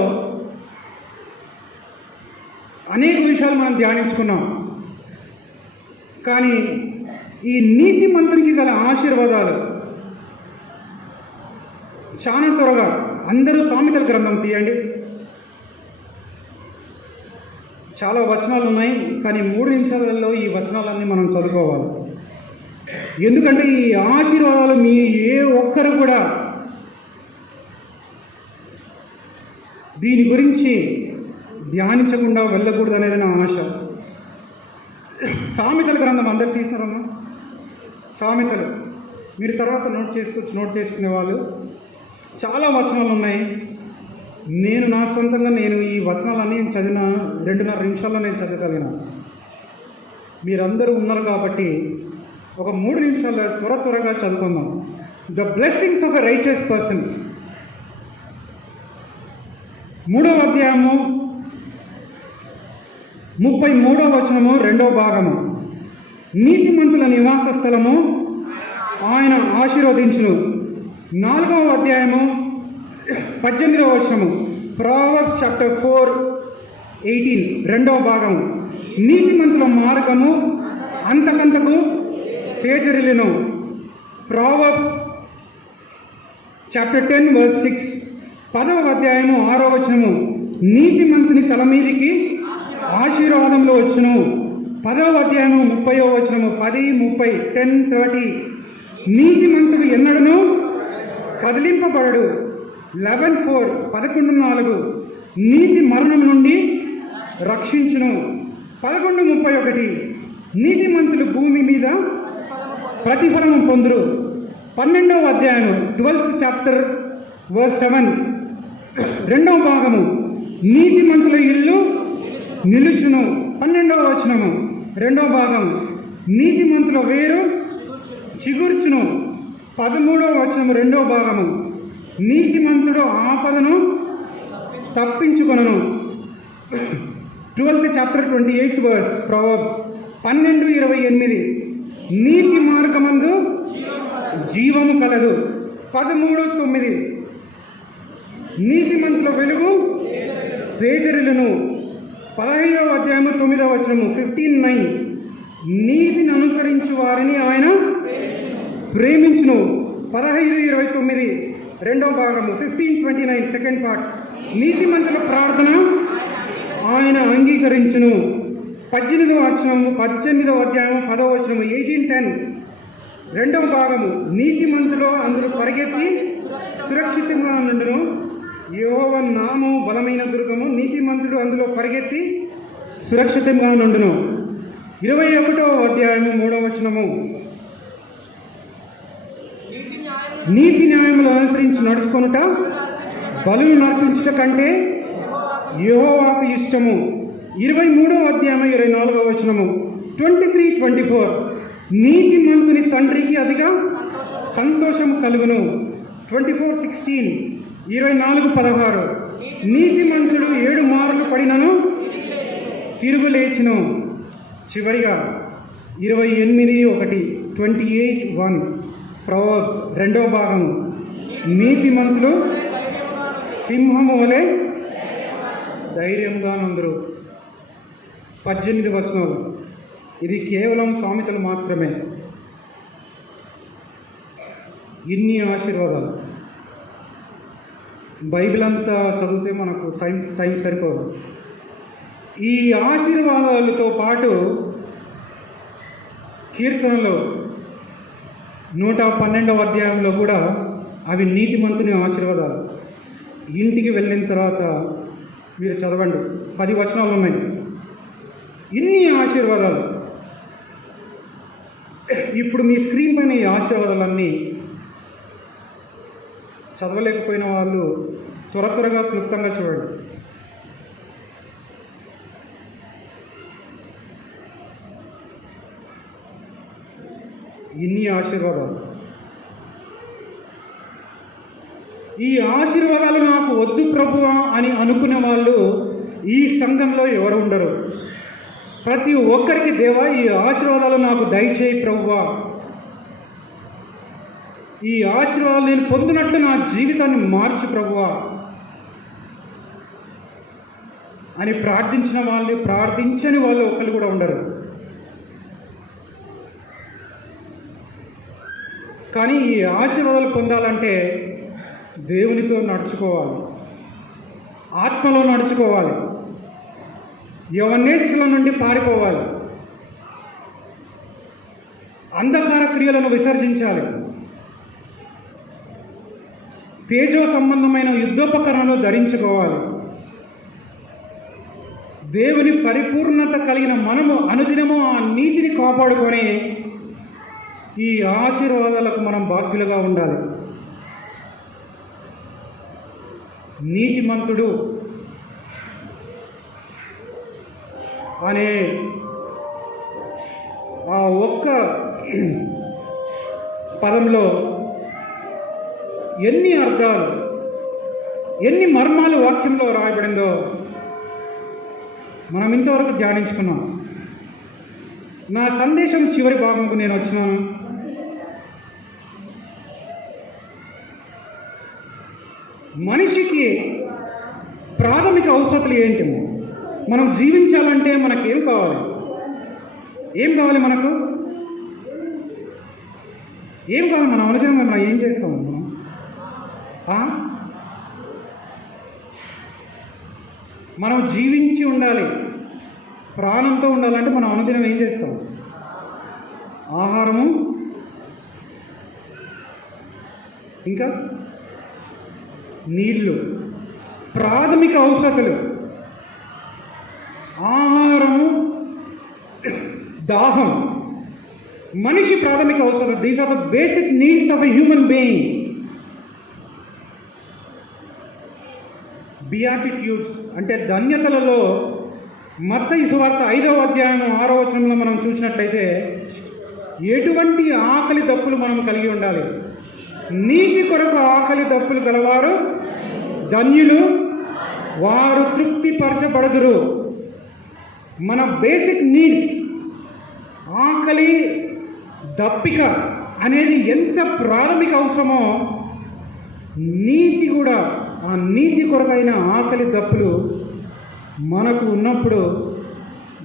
అనేక విషయాలు మనం ధ్యానించుకున్నాం. కానీ ఈ నీతిమంతునికి గల ఆశీర్వాదాలు చాలా త్వరగా అందరూ సామెతల గ్రంథం తీయండి. చాలా వచనాలు ఉన్నాయి, కానీ 3 నిమిషాలలో ఈ వచనాలన్నీ మనం చదువుకోవాలి. ఎందుకంటే ఈ ఆశీర్వాదాలు మీ ఏ ఒక్కరు కూడా దీని గురించి ధ్యానించకుండా వెళ్ళకూడదు అనేది నా ఆశ. సామెతల గ్రంథం అందరు తీసినారమ్మా. సామెతలు మీరు తర్వాత నోట్ చేసుకునే వాళ్ళు చాలా వచనాలు ఉన్నాయి. నేను నా సొంతంగా ఈ వచనాలన్నీ చదివిన 2.5 నిమిషాల్లో నేను చదవగలిగిన. మీరందరూ ఉన్నారు కాబట్టి ఒక 3 నిమిషాల్లో త్వరగా చదువుకుందాం. The blessings of a righteous person, 3వ అధ్యాయము 33వ వచనము 2వ భాగము. నీతిమంతుల నివాస స్థలము ఆయన ఆశీర్వదించును. 4వ అధ్యాయము 18వ వచనము. Proverbs chapter 4:18 2వ భాగము. నీతిమంతుల మార్గము అంతకంతకు తేజరిల్లును. Proverbs chapter 10 verse 6 10వ అధ్యాయము 6వ వచనము. నీతిమంతుని తల మీదికి ఆశీర్వాదములు వచ్చును. 10వ అధ్యాయము 30వ వచనము. 10, 30, 10, 30 నీతిమంతుడు ఎన్నడను కదిలింపబడడు. 11:4 11:4 నీతి మరణం నుండి రక్షించును. 11:31 నీతిమంతులు భూమి మీద ప్రతిఫలము పొందురు. 12వ అధ్యాయము 12th chapter verse 7 2వ భాగము. నీతిమంతుల ఇల్లు నిలుచును. 12వ వచనము 2వ భాగం. నీతిమంతుల వేరు చిగుర్చును. 13వ వచనము 2వ భాగము. నీతిమంతుడు ఆపదను తప్పించుకొనను. 12th chapter 28th verse Proverbs 12:28 నీతి మార్గమందు జీవము కలదు. 13:9 నీతిమంతుల వెలుగు తేజరిల్లును. 15వ అధ్యాయము 9వ వచనము. 15:9 నీతిని అనుసరించు వారిని ఆయన ప్రేమించును. 15:29 2వ భాగము. 15:29 సెకండ్ పార్ట్. నీతిమంతుల ప్రార్థన ఆయన అంగీకరించును. 18వ వచనము 18వ అధ్యాయము 10వ వచనము. 18:10 2వ భాగము. నీతిమంతులు అందులో పరిగెత్తి సురక్షితంగా నుండును. యెహోవా నామము బలమైన దుర్గము. నీతిమంతుడు అందులో పరిగెత్తి సురక్షితంగా నుండును. 21వ అధ్యాయము 3వ వచనము. నీతి న్యాయములు అనుసరించి నడుచుకొనుట బలులు నర్పించుట కంటే యెహోవాకు ఇష్టము. 23వ అధ్యాయము 24వ వచనము. 23:24 నీతిమంతుని తండ్రికి అదిగా సంతోషము కలుగును. 24:16 24:16 నీతిమంతుడు 7 మార్లు పడినను తిరుగులేచును. చివరిగా 28:1 28:1 Proverbs 2వ భాగము. నీతిమంతులు సింహము వలె ధైర్యంగా నుందురు. 18 వచనాలు. ఇది కేవలం సామెతలు మాత్రమే. ఇన్ని ఆశీర్వాదాలు బైబిల్ అంతా చదివితే మనకు టైం సరిపోదు. ఈ ఆశీర్వాదాలతో పాటు కీర్తనలో 112వ అధ్యాయంలో కూడా అవి నీతిమంతుని ఆశీర్వాదాలు. ఇంటికి వెళ్ళిన తర్వాత మీరు చదవండి. 10 వచనాలు ఉన్నాయి. ఇన్ని ఆశీర్వాదాలు. ఇప్పుడు మీ స్క్రీన్ పైన ఈ ఆశీర్వాదాలన్నీ చదవలేకపోయిన వాళ్ళు త్వరగా క్లుప్తంగా చూడండి. ఇన్ని ఆశీర్వాదాలు. ఈ ఆశీర్వాదాలు నాకు వద్దు ప్రభువా అని అనుకునే వాళ్ళు ఈ సంఘంలో ఎవరు ఉండరు. ప్రతి ఒక్కరికి దేవా ఈ ఆశీర్వాదాలు నాకు దయచేయి ప్రభువా, ఈ ఆశీర్వాదాలు నేను పొందినట్లు నా జీవితాన్ని మార్చు ప్రభువా అని ప్రార్థించని వాళ్ళు ఒకరు కూడా ఉండరు. కానీ ఈ ఆశీర్వాదాలు పొందాలంటే దేవునితో నడుచుకోవాలి, ఆత్మలో నడుచుకోవాలి, యవనేచ్ఛల నుండి పారిపోవాలి, అంధకార క్రియలను విసర్జించాలి, తేజో సంబంధమైన యుద్ధోపకరణలు ధరించుకోవాలి. దేవుని పరిపూర్ణత కలిగిన మనము అనుదినము ఆ నీతిని కాపాడుకొని ఈ ఆశీర్వాదాలకు మనం బాధ్యులుగా ఉండాలి. నీతిమంతుడు అనే ఆ ఒక్క పదంలో ఎన్ని అర్థాలు, ఎన్ని మర్మాలు వాక్యంలో రాయబడిందో మనం ఇంతవరకు ధ్యానించుకున్నాం. నా సందేశం చివరి భాగంకు నేను వచ్చినాను. మనిషికి ప్రాథమిక అవసరాలు ఏంటి? మనం జీవించాలంటే మనకి ఏం కావాలి? ఏం కావాలి? మనకు ఏం కావాలి? మనం అనుదినం మనం ఏం చేస్తాము? మనం జీవించి ఉండాలి, ప్రాణంతో ఉండాలంటే మనం అనుదినం ఏం చేస్తాం? ఆహారము, ఇంకా నీళ్ళు, ప్రాథమిక అవసరాలు. ఆహారము, దాహం, మనిషి ప్రాథమిక అవసరాలు. These are the basic needs of a human being. Beatitudes అంటే ధన్యతలలో మత్తయి సువార్త 5వ అధ్యాయం 6వ వచనంలో మనం చూసినట్లయితే ఎటువంటి ఆకలి దప్పులు మనం కలిగి ఉండాలి? నీతి కొరకు ఆకలి దప్పులు గలవారు ధన్యులు, వారు తృప్తిపరచబడుదురు. మన బేసిక్ నీడ్స్, ఆకలి దప్పిక అనేది ఎంత ప్రాథమిక అవసరమో, నీతి కూడా, ఆ నీతి కొరకైన ఆకలి దప్పులు మనకు ఉన్నప్పుడు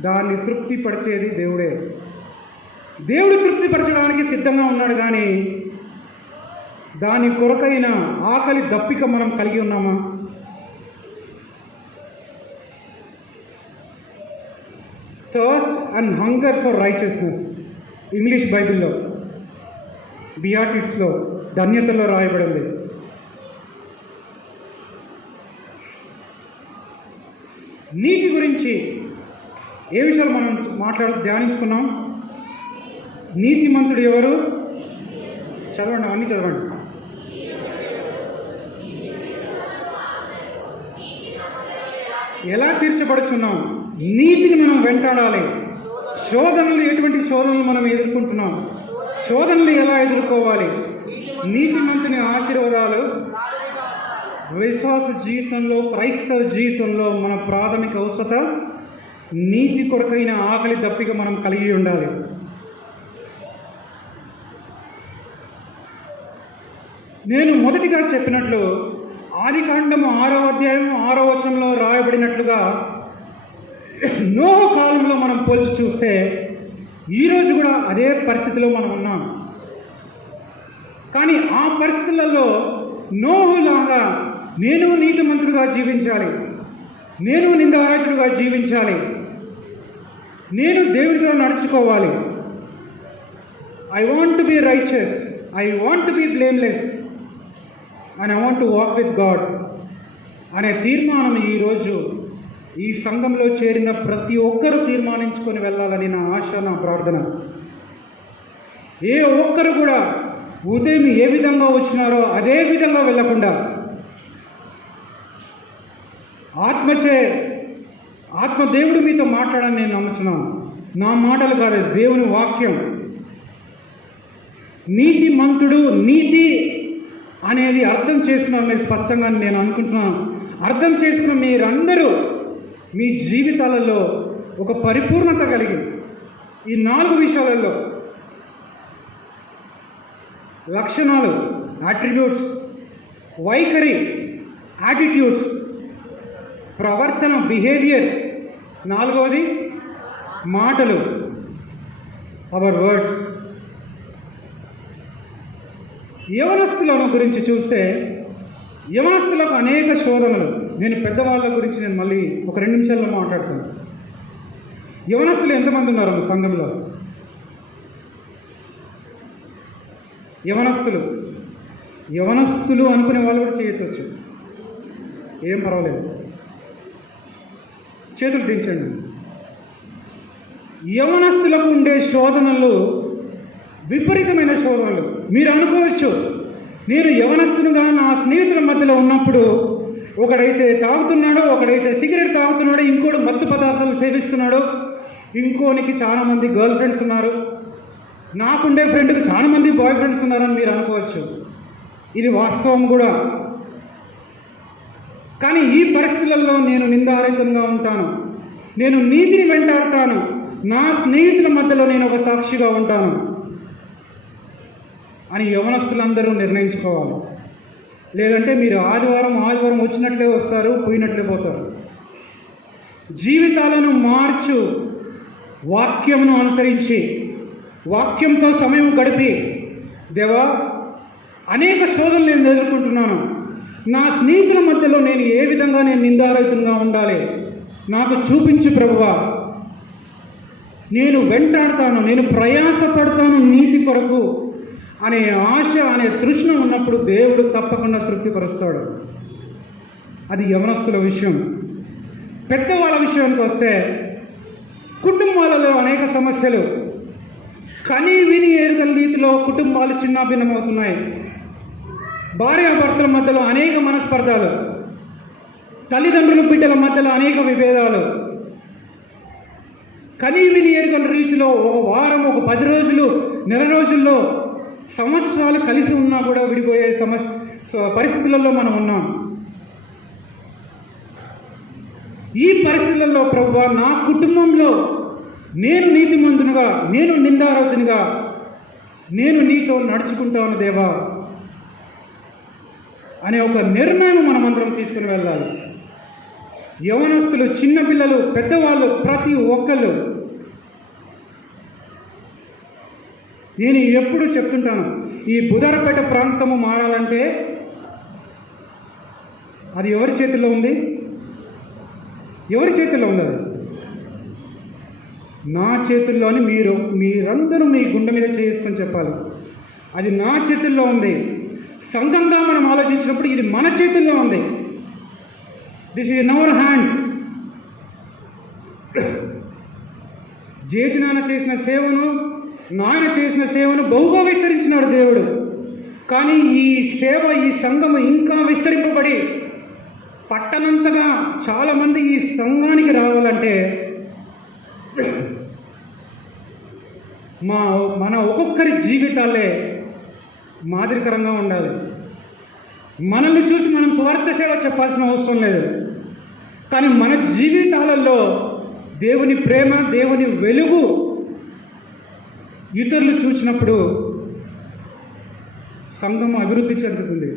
దాన్ని తృప్తిపరిచేది దేవుడే. దేవుడు తృప్తిపరచడానికి సిద్ధంగా ఉన్నాడు, కానీ దాని కొరకైన ఆకలి దప్పిక మనం కలిగి ఉన్నామా? Thirst and hunger for righteousness, English బైబిల్లో బియాటిట్స్లో ధన్యతలో రాయబడింది. నీతి గురించి ఏ విషయాలు మనం ధ్యానించుకున్నాం? నీతిమంతుడు ఎవరు? చదవండి, అన్నీ చదవండి. ఎలా తీర్చబడుచున్నాం? నీతిని మనం వెంటాడాలి. శోధనలు, ఎటువంటి శోధనలు మనం ఎదుర్కొంటున్నాం? శోధనలు ఎలా ఎదుర్కోవాలి? నీతిమంతుని ఆశీర్వాదాలు విశ్వాస జీవితంలో, క్రైస్తవ జీవితంలో మన ప్రాథమిక అవసరత నీతి కొరకైన ఆకలి దప్పిక మనం కలిగి ఉండాలి. నేను మొదటిగా చెప్పినట్లు ఆదికాండము 6వ అధ్యాయం 6వ వచనంలో రాయబడినట్లుగా నోహు కాలంలో మనం పోల్చి చూస్తే ఈరోజు కూడా అదే పరిస్థితిలో మనం ఉన్నాం. కానీ ఆ పరిస్థితులలో నోహులాగా నేను నీతిమంతుడుగా జీవించాలి, నేను నిందారహితుడుగా జీవించాలి, నేను దేవుడితో నడుచుకోవాలి, I want to be righteous, I want to be blameless and I want to walk with God అనే తీర్మానం ఈరోజు ఈ సంఘంలో చేరిన ప్రతి ఒక్కరూ తీర్మానించుకొని వెళ్ళాలని నా ఆశ, నా ప్రార్థన. ఏ ఒక్కరు కూడా ఉదయం ఏ విధంగా వచ్చినారో అదే విధంగా వెళ్ళకుండా ఆత్మదేవుడు మీతో మాట్లాడని నేను నమ్ముతున్నాను. నా మాటలు కాదు, దేవుని వాక్యం. నీతిమంతుడు, నీతి అనేది అర్థం చేసుకున్నారు మీరు స్పష్టంగా నేను అనుకుంటున్నాను. అర్థం చేసుకున్న మీరందరూ మీ జీవితాలలో ఒక పరిపూర్ణత కలిగి ఈ 4 విషయాలలో లక్షణాలు, అట్రిబ్యూట్స్, వైఖరి, యాటిట్యూడ్స్, ప్రవర్తన, బిహేవియర్, 4వది మాటలు, అవర్ వర్డ్స్. యవనస్తుల గురించి చూస్తే యవనస్తులకు అనేక శోధనలు. నేను పెద్దవాళ్ళ గురించి నేను మళ్ళీ ఒక 2 నిమిషాల్లో మాట్లాడతాను. యవనస్తులు ఎంతమంది ఉన్నారు సంఘంలో? యవనస్తులు అనుకునే వాళ్ళు కూడా చేయొచ్చు, ఏం పర్వాలేదు, చేతులు దించండి. యవనస్తులకు ఉండే శోధనలు విపరీతమైన శోధనలు. మీరు అనుకోవచ్చు, నేను యవనస్తునిగా నా స్నేహితుల మధ్యలో ఉన్నప్పుడు ఒకడైతే తాగుతున్నాడు, ఒకడైతే సిగరెట్ తాగుతున్నాడు, ఇంకోటి మత్తు పదార్థాలు సేవిస్తున్నాడు, ఇంకోనికి చాలామంది గర్ల్ ఫ్రెండ్స్ ఉన్నారు, నాకుండే ఫ్రెండ్కి చాలామంది బాయ్ ఫ్రెండ్స్ ఉన్నారని మీరు అనుకోవచ్చు. ఇది వాస్తవం కూడా. కానీ ఈ పరిస్థితులలో నేను నిందారహితంగా ఉంటాను. నేను నీతిని వెంటాడతాను, నా స్నేహితుల మధ్యలో నేను ఒక సాక్షిగా ఉంటాను అని యవనస్తులందరూ నిర్ణయించుకోవాలి. లేదంటే మీరు ఆదివారం వచ్చినట్లే వస్తారు, పోయినట్లే పోతారు. జీవితాలను మార్చు వాక్యమును అనుసరించి, వాక్యంతో సమయం గడిపి, దేవా అనేక శోధనలు నేను ఎదుర్కొంటున్నాను, నా స్నేహితుల మధ్యలో నేను ఏ విధంగా నేను నిందారహితంగా ఉండాలి, నాకు చూపించు ప్రభువా. నేను వెంటాడతాను, నేను ప్రయాసపడతాను నీతి కొరకు అనే ఆశ, అనే తృష్ణ ఉన్నప్పుడు దేవుడు తప్పకుండా తృప్తిపరుస్తాడు. అది యవనస్తుల విషయం. పెద్దవాళ్ళ విషయానికి వస్తే కుటుంబాలలో అనేక సమస్యలు, కని విని ఎరుగని రీతిలో కుటుంబాలు చిన్నాభిన్నమవుతున్నాయి. భార్యాభర్తల మధ్యలో అనేక మనస్పర్ధాలు, తల్లిదండ్రుల బిడ్డల మధ్యలో అనేక విభేదాలు, కని విని ఎరుగని రీతిలో ఒక వారం, ఒక 10 రోజులు, నెల రోజుల్లో, సంవత్సరాలు కలిసి ఉన్నా కూడా విడిపోయే పరిస్థితులలో మనం ఉన్నాం. ఈ పరిస్థితులలో ప్రభువా, నా కుటుంబంలో నేను నీతిమంతునిగా, నేను నిందారహితునిగా నేను నీతో నడుచుకుంటాను దేవా అనే ఒక నిర్ణయం మనమందరం తీసుకుని వెళ్ళాలి. యవనస్తులు, చిన్నపిల్లలు, పెద్దవాళ్ళు, ప్రతి ఒక్కళ్ళు. నేను ఎప్పుడు చెప్తుంటాను, ఈ బుధరపేట ప్రాంతము మారాలంటే అది ఎవరి చేతిలో ఉంది? ఎవరి చేతిలో ఉంది? అది నా చేతుల్లో అని మీరందరూ మీ గుండె మీద చేసుకొని చెప్పాలి. అది నా చేతుల్లో ఉంది. సంఘంగా మనం ఆలోచించినప్పుడు ఇది మన చేతుల్లో ఉంది. This is in our hands. జేటి నాన్న చేసిన సేవను, నాయన చేసిన సేవను బహుగా విస్తరించినాడు దేవుడు. కానీ ఈ సేవ, ఈ సంఘము ఇంకా విస్తరింపబడి పట్టనంతగా చాలామంది ఈ సంఘానికి రావాలంటే మన ఒక్కొక్కరి జీవితాలే మాదిరికరంగా ఉండాలి. మనల్ని చూసి మనం స్వార్థ సేవ చెప్పాల్సిన అవసరం లేదు. కానీ మన జీవితాలలో దేవుని ప్రేమ, దేవుని వెలుగు ఇతరులు చూసినప్పుడు సంఘం అభివృద్ధి చెందుతుంది.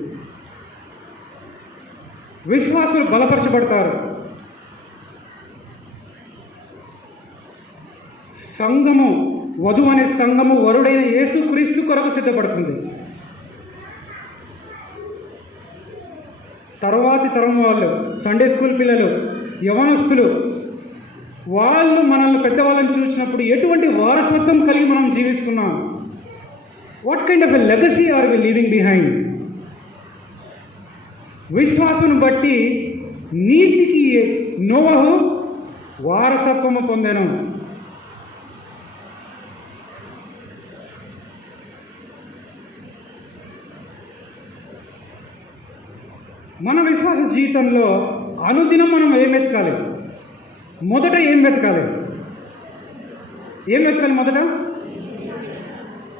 విశ్వాసులు బలపరచబడతారు. సంఘము, వధువు అనే సంఘము వరుడైన యేసుక్రీస్తు కొరకు సిద్ధపడుతుంది. తరువాతి తరం వాళ్ళు, సండే స్కూల్ పిల్లలు, యవనస్తులు, వాళ్ళు మనల్ని పెద్దవాళ్ళని చూసినప్పుడు ఎటువంటి వారసత్వం కలిగి మనం జీవిస్తున్నాం? What kind of a legacy are we leaving behind? విశ్వాసం బట్టి నీతికి నోవహు వారసత్వము పొందెను. మన విశ్వాస జీవితంలో అనుదినం మనం ఏం వెతకాలి? మొదట ఏం వెతకాలి? మొదట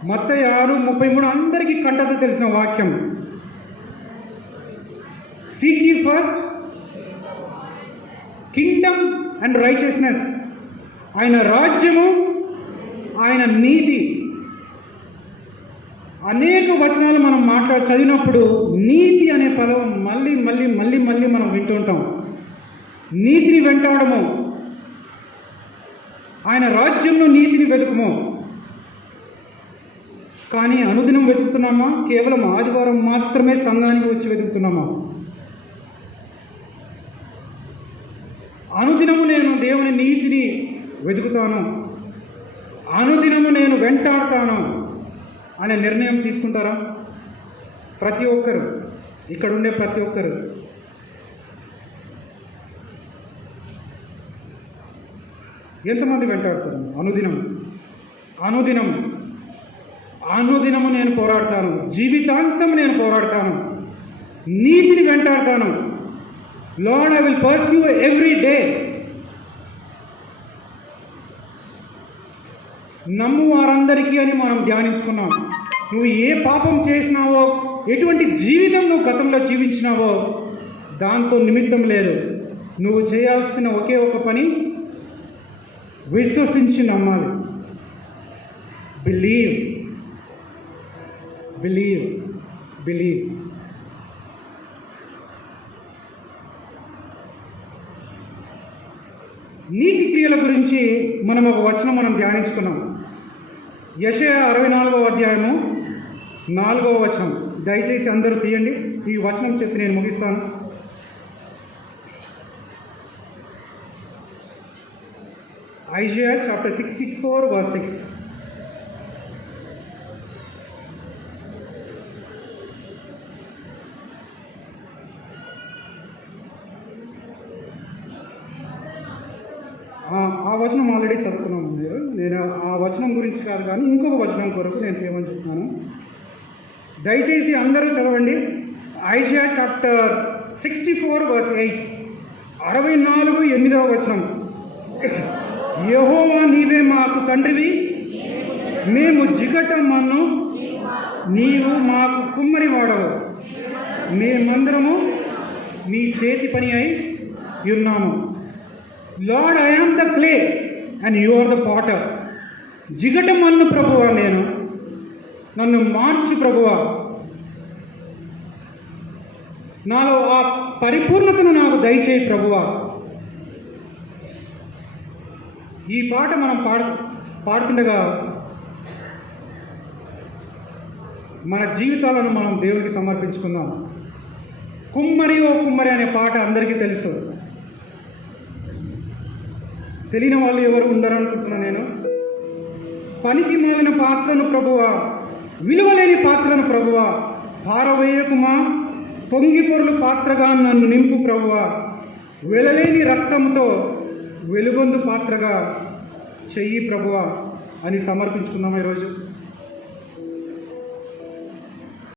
మత్తయి 6:33 అందరికీ కంటత తెలిసిన వాక్యం. Seek ye first Kingdom and righteousness. ఆయన రాజ్యము, ఆయన నీతి. అనేక వచనాలు మనం చదివినప్పుడు నీతి అనే పదం మళ్ళీ మళ్ళీ మళ్ళీ మళ్ళీ మనం వింటుంటాం. నీతిని వెంటాడము, ఆయన రాజ్యంలో నీతిని వెతుకుము. కానీ అనుదినం వెతుకుతున్నామా? కేవలం ఆదివారం మాత్రమే సంఘానికి వచ్చి వెతుకుతున్నామా? అనుదినము నేను దేవుని నీతిని వెతుకుతాను, అనుదినము నేను వెంటాడతాను అనే నిర్ణయం తీసుకుంటారా? ప్రతి ఒక్కరు, ఇక్కడ ఉండే ప్రతి ఒక్కరు. ఎంతమంది వెంటాడుతారు? అనుదినము నేను పోరాడతాను, జీవితాంతం నేను పోరాడతాను, నీతిని వెంటాడతాను. Lord, I will pursue every day. నమ్ము వారందరికీ అని మనం ధ్యానించుకున్నాం. నువ్వు ఏ పాపం చేసినావో, ఎటువంటి జీవితం నువ్వు గతంలో జీవించినావో దాంతో నిమిత్తం లేదు. నువ్వు చేయాల్సిన ఒకే ఒక పని విశ్వసించి నమ్మాలి. Believe believe believe. నీతి క్రియల గురించి మనం ఒక వచనం ధ్యానించుకున్నాం. యెషయా 64వ అధ్యాయము 4వ వచనం. దయచేసి అందరూ తీయండి. ఈ వచనం చెప్పి నేను ముగిస్తాను. Isaiah chapter 64 verse 6. ఆ వచనం ఆల్రెడీ చదువుకున్నాము. నేను ఆ వచనం గురించి కాదు కానీ ఇంకొక వచనం కొరకు నేను ఏమని చెప్తున్నాను. దయచేసి అందరూ చదవండి. Isaiah chapter 64 verse 8. 64:8వ వచనం. యెహోవా నీవే మాకు తండ్రివి, మేము జిగట మన్ను, నీవు మాకు కుమ్మరి వాడవు, మేమందరము నీ చేతి పని అయి ఉన్నాము. Lord, I am the clay and you are the potter. జిగట మన్ను ప్రభువా నేను, నన్ను మార్చి ప్రభువా, నాలో ఆ పరిపూర్ణతను నాకు దయచేయి ప్రభువా. ఈ పాట మనం పాడుతుండగా మన జీవితాలను మనం దేవుడికి సమర్పించుకుందాం. కుమ్మరి ఓ కుమ్మరి అనే పాట అందరికీ తెలుసు. తెలియని వాళ్ళు ఎవరు ఉండరనుకుంటున్నాను నేను. పనికి మాలిన పాత్రను ప్రభువా, విలువలేని పాత్రను ప్రభువా, పారవేయకుమా, పొంగి పొరులు పాత్రగా నన్ను నింపు ప్రభువా, వెలలేని రక్తంతో వెలుగొందు పాత్రగా చెయ్యి ప్రభువా అని సమర్పించుకుందాం ఈరోజు.